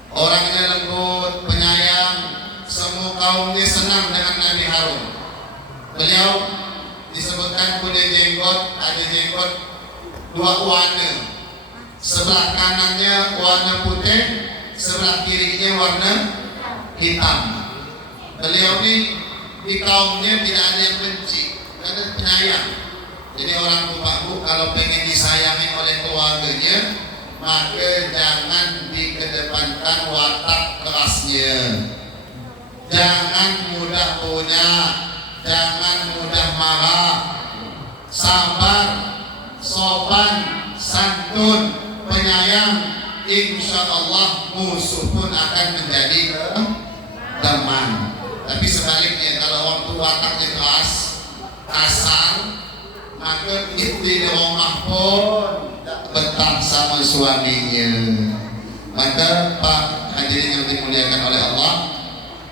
Orangnya lembut, penyayang, semua kaumnya senang dengan Nabi Harun. Beliau disebutkan punya jenggot, ada jenggot 2 warna. Sebelah kanannya warna putih, sebelah kirinya warna hitam. Beliau ini di kaumnya tidak ada yang benci, karena penyayang. Jadi orang tua bu kalau pengen disayangi oleh keluarganya, maka jangan dikedepankan watak kerasnya. Jangan mudah punya, jangan mudah marah, sabar, sopan, santun, penyayang. Insya Allah musuh pun akan menjadi teman. Tapi sebaliknya kalau orang tua wataknya keras, kasar, maka istri di rumah pun betah sama suaminya. Maka Pak hadirin yang dimuliakan oleh Allah,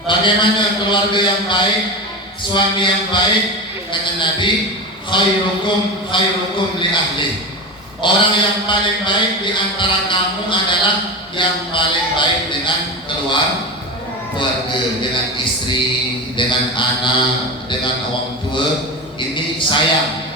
bagaimana keluarga yang baik, suami yang baik? Kata Nabi, khairukum li ahli. Orang yang paling baik di antara kamu adalah yang paling baik dengan keluarga, dengan istri, dengan anak, dengan orang tua. Ini sayang.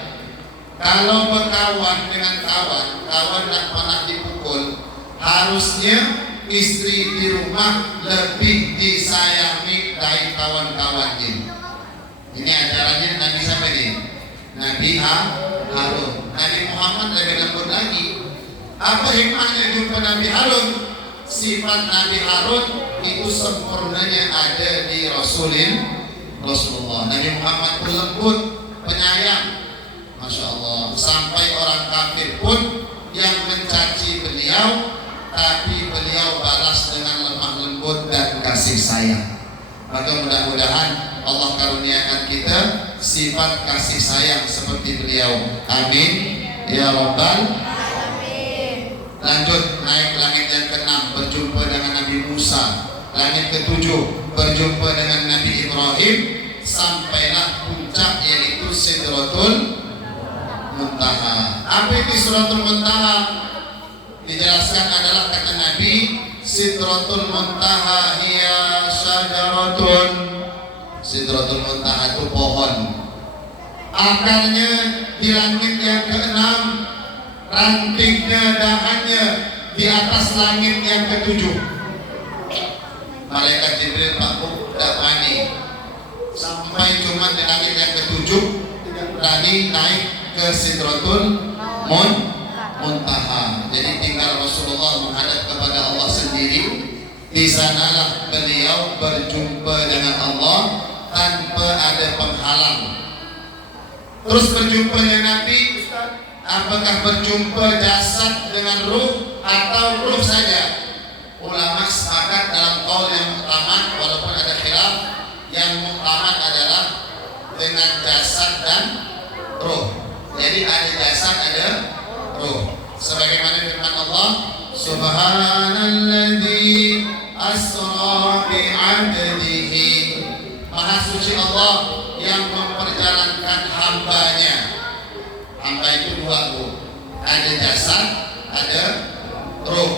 Kalau berkawan dengan kawan tak pernah dipukul. Harusnya istri di rumah lebih disayangi dari kawan-kawannya. Ini ajarannya Nabi siapa ini? Nabi Harun. Nabi Muhammad lebih lembut lagi. Apa hikmahnya jumpa Nabi Harun? Sifat Nabi Harun itu sempurnanya ada di Rasulullah. Nabi Muhammad pun lembut, penyayang, Masya Allah. Sampai orang kafir pun yang mencaci beliau, tapi beliau balas dengan lemah lembut dan kasih sayang. Maka mudah-mudahan Allah karuniakan kita sifat kasih sayang seperti beliau. Amin ya Rabbal alamin. Lanjut naik langit yang ke-6, berjumpa dengan Nabi Musa. Langit ke-7 berjumpa dengan Nabi Ibrahim. Sampailah puncak yaitu Sidratul Muntaha. Apa itu Sidratul Muntaha? Dijelaskan adalah kata Nabi, Sidratul Muntaha hiya syajaratun. Sidratul Muntaha itu pohon. Akarnya di langit yang ke-6, rantingnya, dahannya di atas langit yang ke-7. Malaikat Jibril Pak Bu tidak berani sampai cuma di langit yang ke-7, tidak berani naik ke Sidratul Muntaha. Jadi tinggal Rasulullah menghadap kepada Allah sendiri. Di sanalah beliau berjumpa dengan Allah tanpa ada penghalang. Terus berjumpanya Nabi, apakah berjumpa jasad dengan ruh atau ruh saja? Ulama sepakat dalam qaul yang muktamad, walaupun ada khilaf, yang muktamad adalah dengan jasad dan ruh. Jadi ada jasad, ada ruh. Sebagaimana firman Allah, Subhanalladzi asra bi 'abdihi. Maha suci Allah yang memperjalankan hambanya. Hamba itu dua, Bu. Ada jasad, ada ruh.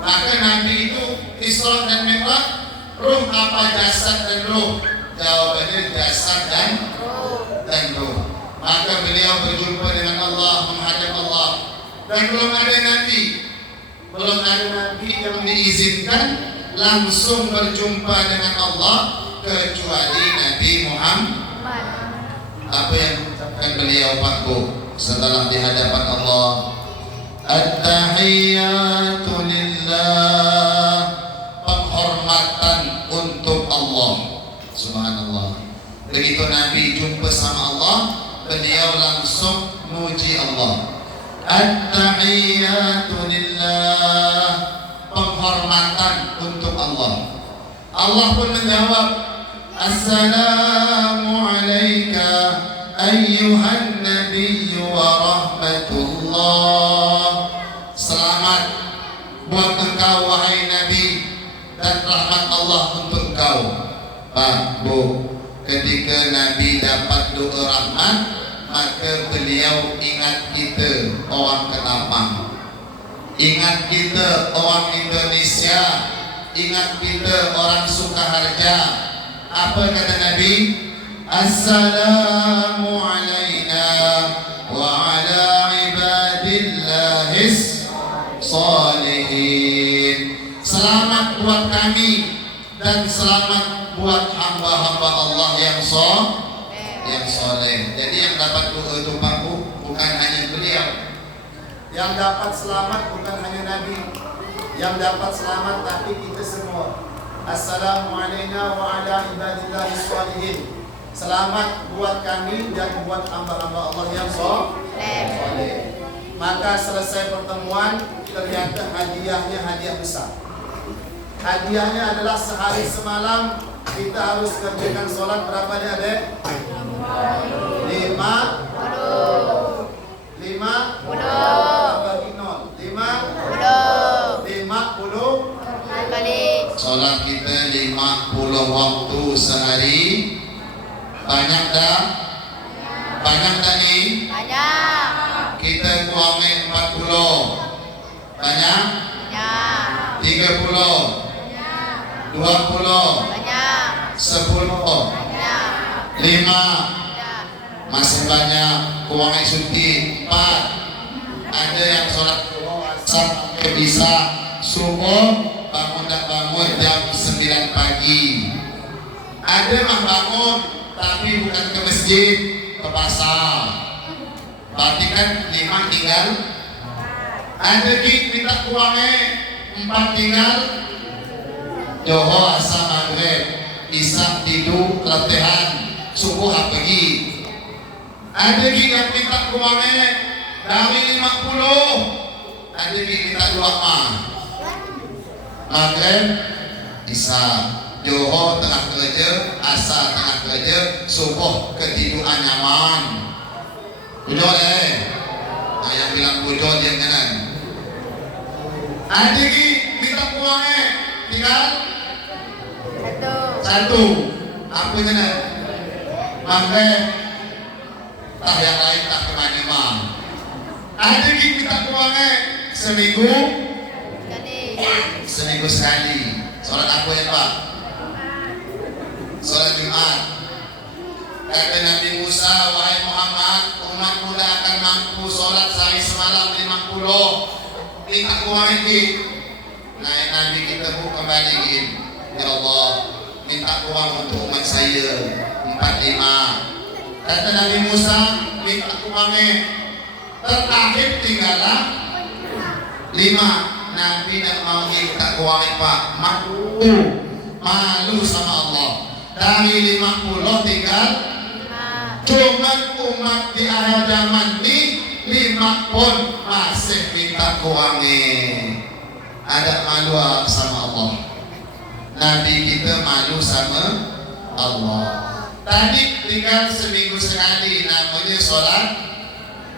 Maka Nabi itu Isra dan Mi'raj, ruh apa jasad dan ruh? Jawabannya jasad dan ruh. Maka beliau berjumpa dengan Allah, menghadap Allah. Dan belum ada Nabi yang diizinkan langsung berjumpa dengan Allah kecuali Nabi Muhammad. Apa yang diucapkan beliau, Pak Bu, setelah di hadapan Allah? At-tahiyyatu lillah, penghormatan untuk Allah. Subhanallah. Begitu Nabi jumpa sama Allah, beliau langsung muji Allah. At-tahiyyatu lillah, penghormatan untuk Allah. Allah pun menjawab, Assalamu alayka ayyuhan nabiyyu wa rahmatullah. Selamat buat engkau wahai Nabi, dan rahmat Allah untuk engkau. Pak Bu, ketika Nabi dapat doa rahmat, maka beliau ingat kita orang Ketapang, ingat kita orang Indonesia, ingat kita orang Sukaharja. Apa kata Nabi? Assalamu alayna wa ala ibadillahis salihin. Selamat buat kami dan selamat buat hamba-hamba Allah yang soleh. Jadi yang dapat doa itu Pak Bu, bukan hanya beliau. Yang dapat selamat bukan hanya Nabi. Yang dapat selamat tapi kita semua. Assalamu alayna wa ala ibadillahis salihin. Selamat buat kami dan buat hamba-hamba Allah yang soleh. Maka selesai pertemuan, ternyata hadiahnya hadiah besar. Hadiahnya adalah sehari semalam kita harus kerjakan sholat berapa nih adek? 50 bagi 0 50 kali. Sholat kita 50 waktu sehari. Banyak dah? Banyak tak nih? Banyak. Kita kuangin 40. Banyak? Banyak. 30. 20. Banyak. 10. Banyak. 5. Banyak. Masih banyak. Kuangin suti 4. Ada yang sholat sampai bisa subuh, bangun tak bangun jam 9 pagi. Ada mah bangun tapi bukan ke masjid, ke pasar. Berarti kan 5 tinggal. Ada minta kuangnya 4 tinggal. Johor asar maghrib, isya tidur latihan, subuh pergi. Ada yang minta kuangnya dari 50. Ada minta 2 maghrib, isya. Johor tengah kerja, asar tengah kerja, subuh ketiduran nyaman. Bujur yang bilang bujur dia kanan. Ada minta kuangnya tinggal satu. Apa kanan? Maghrib. Tak yang lain tak kemana-mana. Ada minta kuangnya seminggu sekali. Sholat apa ya Pak? Sholat Jumat. Kata Nabi Musa, wahai Muhammad, umatmu tidak akan mampu sholat sehari semalam 50. Minta uang ini. Nah, Nabi kita pun kembali gini. Ya Allah, minta uang untuk umat saya 45. Kata Nabi Musa, minta uangnya. Terakhir tinggallah 5. Nabi tidak mau minta uangnya Pak. Malu sama Allah. Dari 50 tinggal 5. Cuman umat di akhir zaman ini 5 pun masih minta uangnya. Ada malu sama Allah. Nabi kita malu sama Allah. Tadi tinggal seminggu sekali, namanya sholat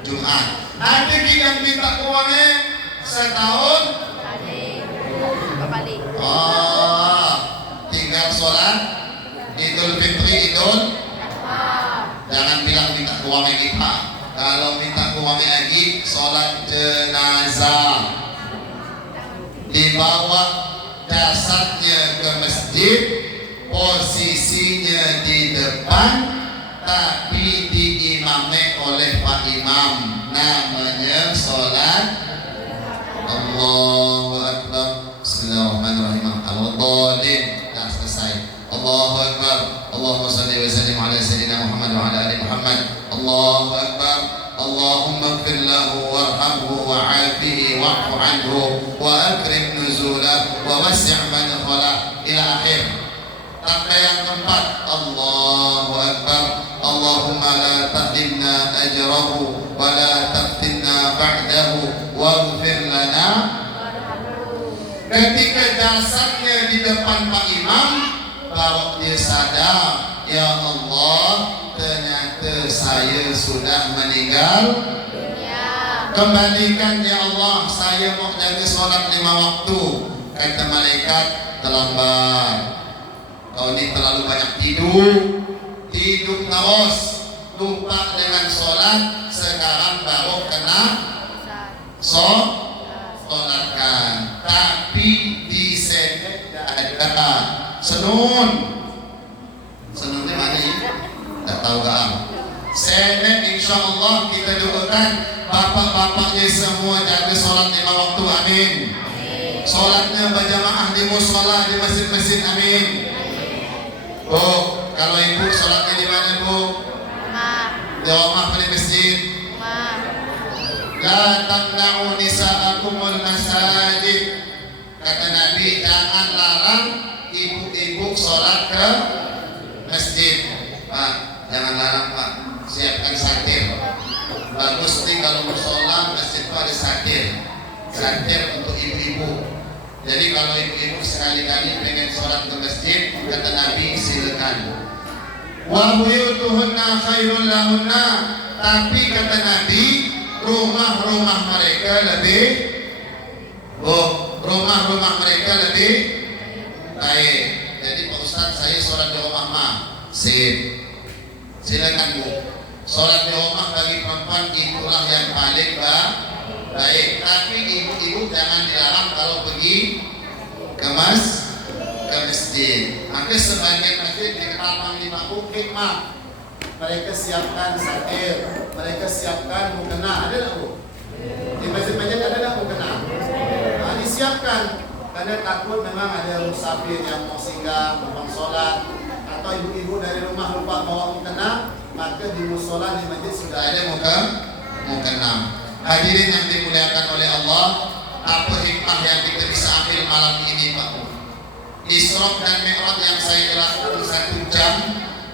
Jumat. Ada yang minta uangnya setahun. Kali. Oh, yang sholat Idul Fitri, jangan bilang minta uangnya kita. Kalau minta uangnya lagi, sholat jenazah, dibawa jasadnya ke masjid, posisinya di depan, tapi diimami oleh Pak Imam, namanya sholat. Allahu Akbar. Bismillahirrahmanirrahim. Al-Dhalin. Dah selesai. Allahu Akbar. Allahumma salli wa sallim ala sayyidina Muhammad wa ala ali Muhammad. Allahu Akbar. Allahumma ighfir lahu warhamhu wa'afihi wa'fu anhu wa akrim nuzulahu wa wasi' madkhalahu ila akhir. Sampai yang keempat, Allahu Akbar. Allahumma la tahrimna ajrahu wa la taftinna ba'dahu waghfir lana. Ketika jasadnya di depan Pak Imam, baru dia sadar, ya Allah, ternyata saya sudah meninggal dunia. Kembalikan ya Allah, saya mau jaga sholat 5 waktu. Kata malaikat, terlambat. Kau ini terlalu banyak tidur terus, lupa dengan sholat. Sekarang baru kena sholatkan, tapi di sini tidak ada senun. Senunnya mana ini? Tak tahu gak? Sene insya Allah kita doakan bapak-bapaknya semua jaga sholat 5 waktu, amin. Sholatnya berjamaah di musola, di masjid-masjid, amin. Bu, kalau ibu sholatnya di mana bu? Di rumah atau di masjid? La tamna'u nisa'akumul masajid. Kata Nabi, jangan larang ibu-ibu sholat ke masjid. Pak, jangan larang Pak, siapkan satir. Bagus nih kalau mau sholat masjid Pak ada satir. Satir untuk ibu-ibu. Jadi kalau ibu-ibu sekali-kali pengen sholat ke masjid, kata Nabi silakan. Wa buyutuhunna khairul lahunna. Tapi kata Nabi, rumah-rumah mereka lebih baik. Jadi Pak Ustaz, saya sholat di rumah mah. Sip. Silakan Bu. Sholat di rumah bagi perempuan itulah yang paling baik. Tapi ibu-ibu jangan dilarang kalau pergi ke masjid. Maka sebagian masjid di Ketapang 5 Bukit mah mereka siapkan satir, mereka siapkan mukena. Ada tak Bu? Di masjid-masjid ada tak mukena? Nah, disiapkan karena takut memang ada musafir yang mau singgah, mau sholat, atau ibu-ibu dari rumah lupa bawa mukena, maka di musola di masjid sudah ada mukena. Hadirin yang dimuliakan oleh Allah, apa hikmah yang kita bisa ambil malam ini Pak? Isra dan Mi'raj yang saya jelaskan 1 jam,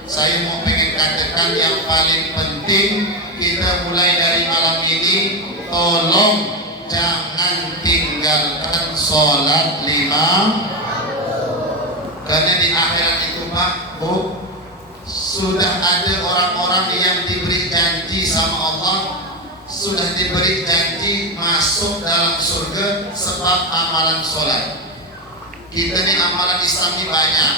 saya mau pengen katakan yang paling penting kita mulai dari malam ini, tolong jangan tinggalkan sholat 5. Karena di akhirat itu Pak, Bu, sudah ada orang-orang yang diberi janji sama Allah, sudah diberi janji masuk dalam surga sebab amalan sholat. Kita ini amalan Islam ini banyak.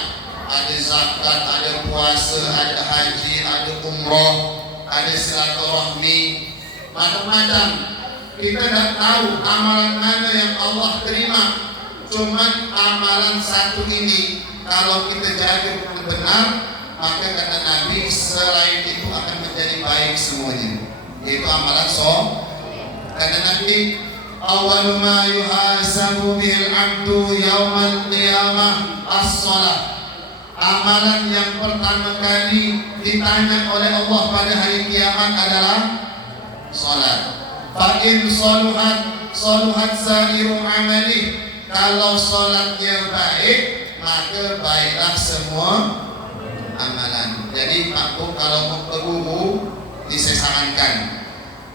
Ada zakat, ada puasa, ada haji, ada umroh, ada silaturahmi, macam-macam. Kita tak tahu amalan mana yang Allah terima. Cuman amalan satu ini kalau kita jaga benar, maka kata Nabi selain itu akan menjadi baik semuanya. Itu amalan kata Nabi, awwalu ma yuhasabu bil 'abdu yaumal qiyamah as-shalah. Amalan yang pertama kali ditanya oleh Allah pada hari kiamat adalah salat. Fa in saluhat sa'iru amali. Kalau salatnya baik, maka baiklah semua amalan. Jadi Pak Bu, kalau mau berguru, disesarankan.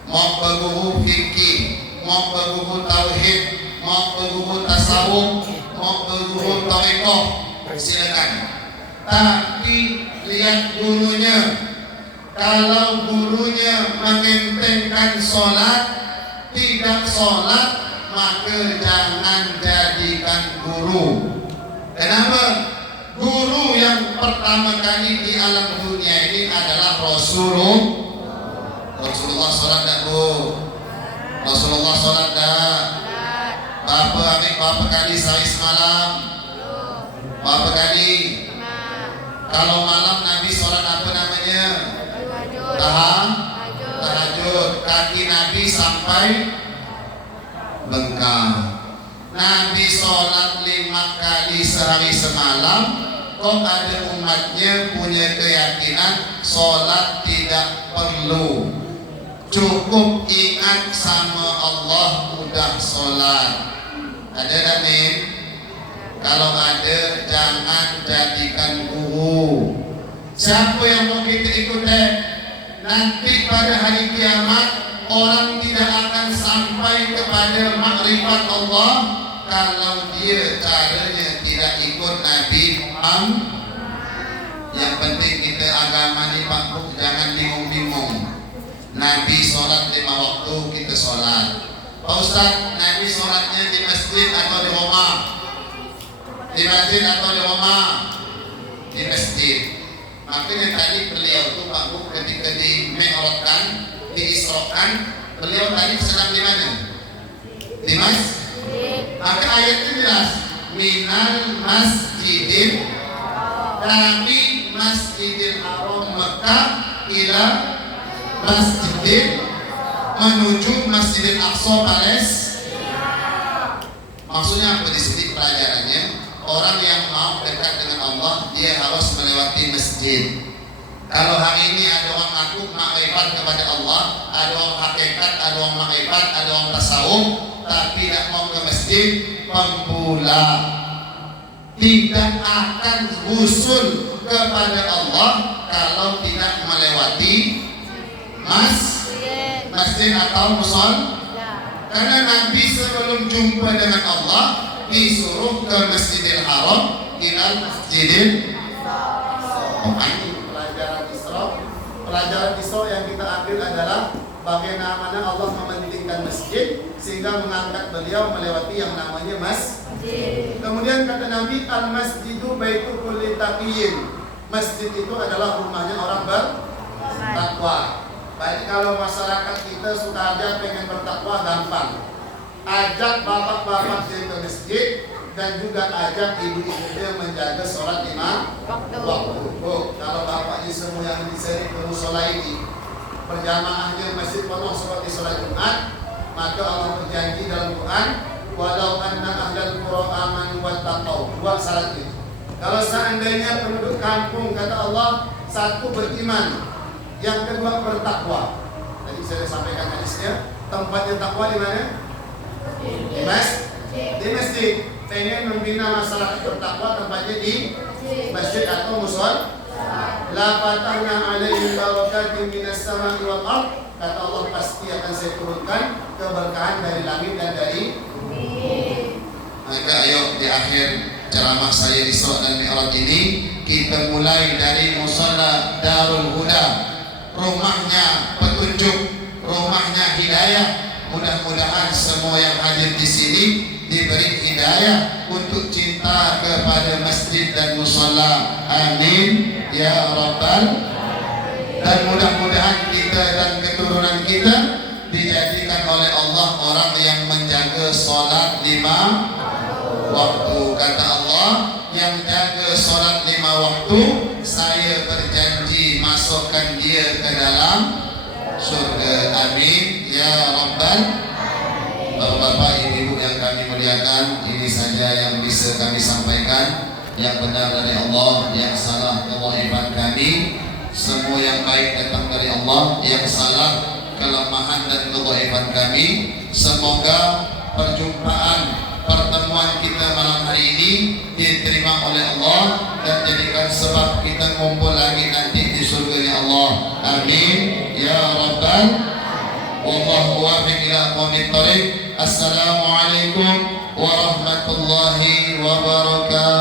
Mau berguru fikih, mau berguru tauhid, mau berguru tasawuf, mau berguru tarekat, silakan. Tapi lihat gurunya. Kalau gurunya mengentengkan sholat, tidak sholat, maka jangan jadikan guru. Kenapa? Guru pertama kali di alam dunia ini adalah Rasulullah sholat tak bu? Rasulullah sholat tak? Berapa kali sehari semalam? Berapa kali? Kalau malam Nabi sholat apa namanya? Tahajud. Kaki Nabi sampai bengkak. Nabi sholat 5 kali sehari semalam. Kok ada umatnya punya keyakinan sholat tidak perlu, cukup ingat sama Allah udah sholat. Ada tak nih? Kalau ada, jangan jadikan guru. Siapa yang mau kita ikuti? Nanti pada hari kiamat orang tidak akan sampai kepada makrifat Allah kalau dia caranya tidak ikut Nabi Muhammad. Yang penting kita agama ni Pak Bu, jangan bingung-bingung. Nabi sholat 5 waktu, kita sholat. Pak Ustaz, Nabi sholatnya di masjid atau di rumah? Di masjid atau di rumah? Di masjid. Makanya tadi beliau tu Pak Bu ketika di-mi'rajkan, diisrokan, beliau tadi sedang di mana? Di masjid. Maka ayatnya jelas, minal masjidil dari Masjidil Haram Mekah ila Masjidil menuju Masjidil Aqsa Palestina. Maksudnya apa di sini pelajarannya? Orang yang mau dekat dengan Allah dia harus melewati masjid. Kalau hari ini ada orang ngaku makrifat kepada Allah, ada orang hakikat, ada orang makrifat, ada orang tasawuf, tapi tidak mau ke masjid, pembula, tidak akan usul kepada Allah kalau tidak melewati masjid atau musola. Karena Nabi sebelum jumpa dengan Allah disuruh ke Masjidil Haram, ila Masjidil Pelajaran Isra yang kita ambil adalah bagaimana Allah mementingkan masjid sehingga mengangkat beliau melewati yang namanya masjid. Kemudian kata Nabi, al-masjidu baitu kulli taqiyyin. Masjid itu adalah rumahnya orang bertakwa. Baik, kalau masyarakat kita suka aja pengen bertakwa gampang. Ajak bapak-bapak dia ke masjid dan juga ajak ibu-ibu dia menjaga sholat 5 waktu. Oh, kalau bapaknya semua yang disering ke musola ini berjamaahnya masjid penuh seperti sholat Jumat, maka Allah berjanji dalam Quran, walau anna ahlal qura amanu wattaqau. Dua syarat itu. Kalau seandainya penduduk kampung, kata Allah, satu beriman, yang kedua bertakwa. Tadi saya sampaikan hadisnya, tempatnya takwa di mana? Di masjid. Pengen membina masyarakat bertakwa, tempatnya di masjid atau musola. La fatahna alaihim barakatin minas samai wal ardh. Kata Allah, pasti akan saya turunkan keberkahan dari langit dan dari bumi. Maka ayo di akhir ceramah saya Isra dan Mi'raj ini kita mulai dari musola Darul Huda, rumahnya petunjuk, rumahnya hidayah. Mudah-mudahan semua yang hadir di sini diberi hidayah untuk cinta kepada masjid dan musola. Amin ya rabbal. Dan mudah-mudahan kita dan keturunan kita dijadikan oleh Allah orang yang menjaga sholat 5 waktu. Kata Allah, yang jaga sholat 5 waktu, saya berjanji masukkan dia ke dalam surga. Amin ya rabbal. Bapak-bapak, ibu-ibu yang kami muliakan, ini saja yang bisa kami sampaikan. Yang benar dari Allah, yang salah kewajiban kami. Semua yang baik datang dari Allah, yang salah kelemahan dan kewajiban kami. Semoga pertemuan kita malam hari ini diterima oleh Allah dan jadikan sebab kita kumpul lagi nanti di surga Allah. Amin ya rabbal. Wallahu waffiq ila aqwamit thoriq. Assalamualaikum warahmatullahi wabarakatuh.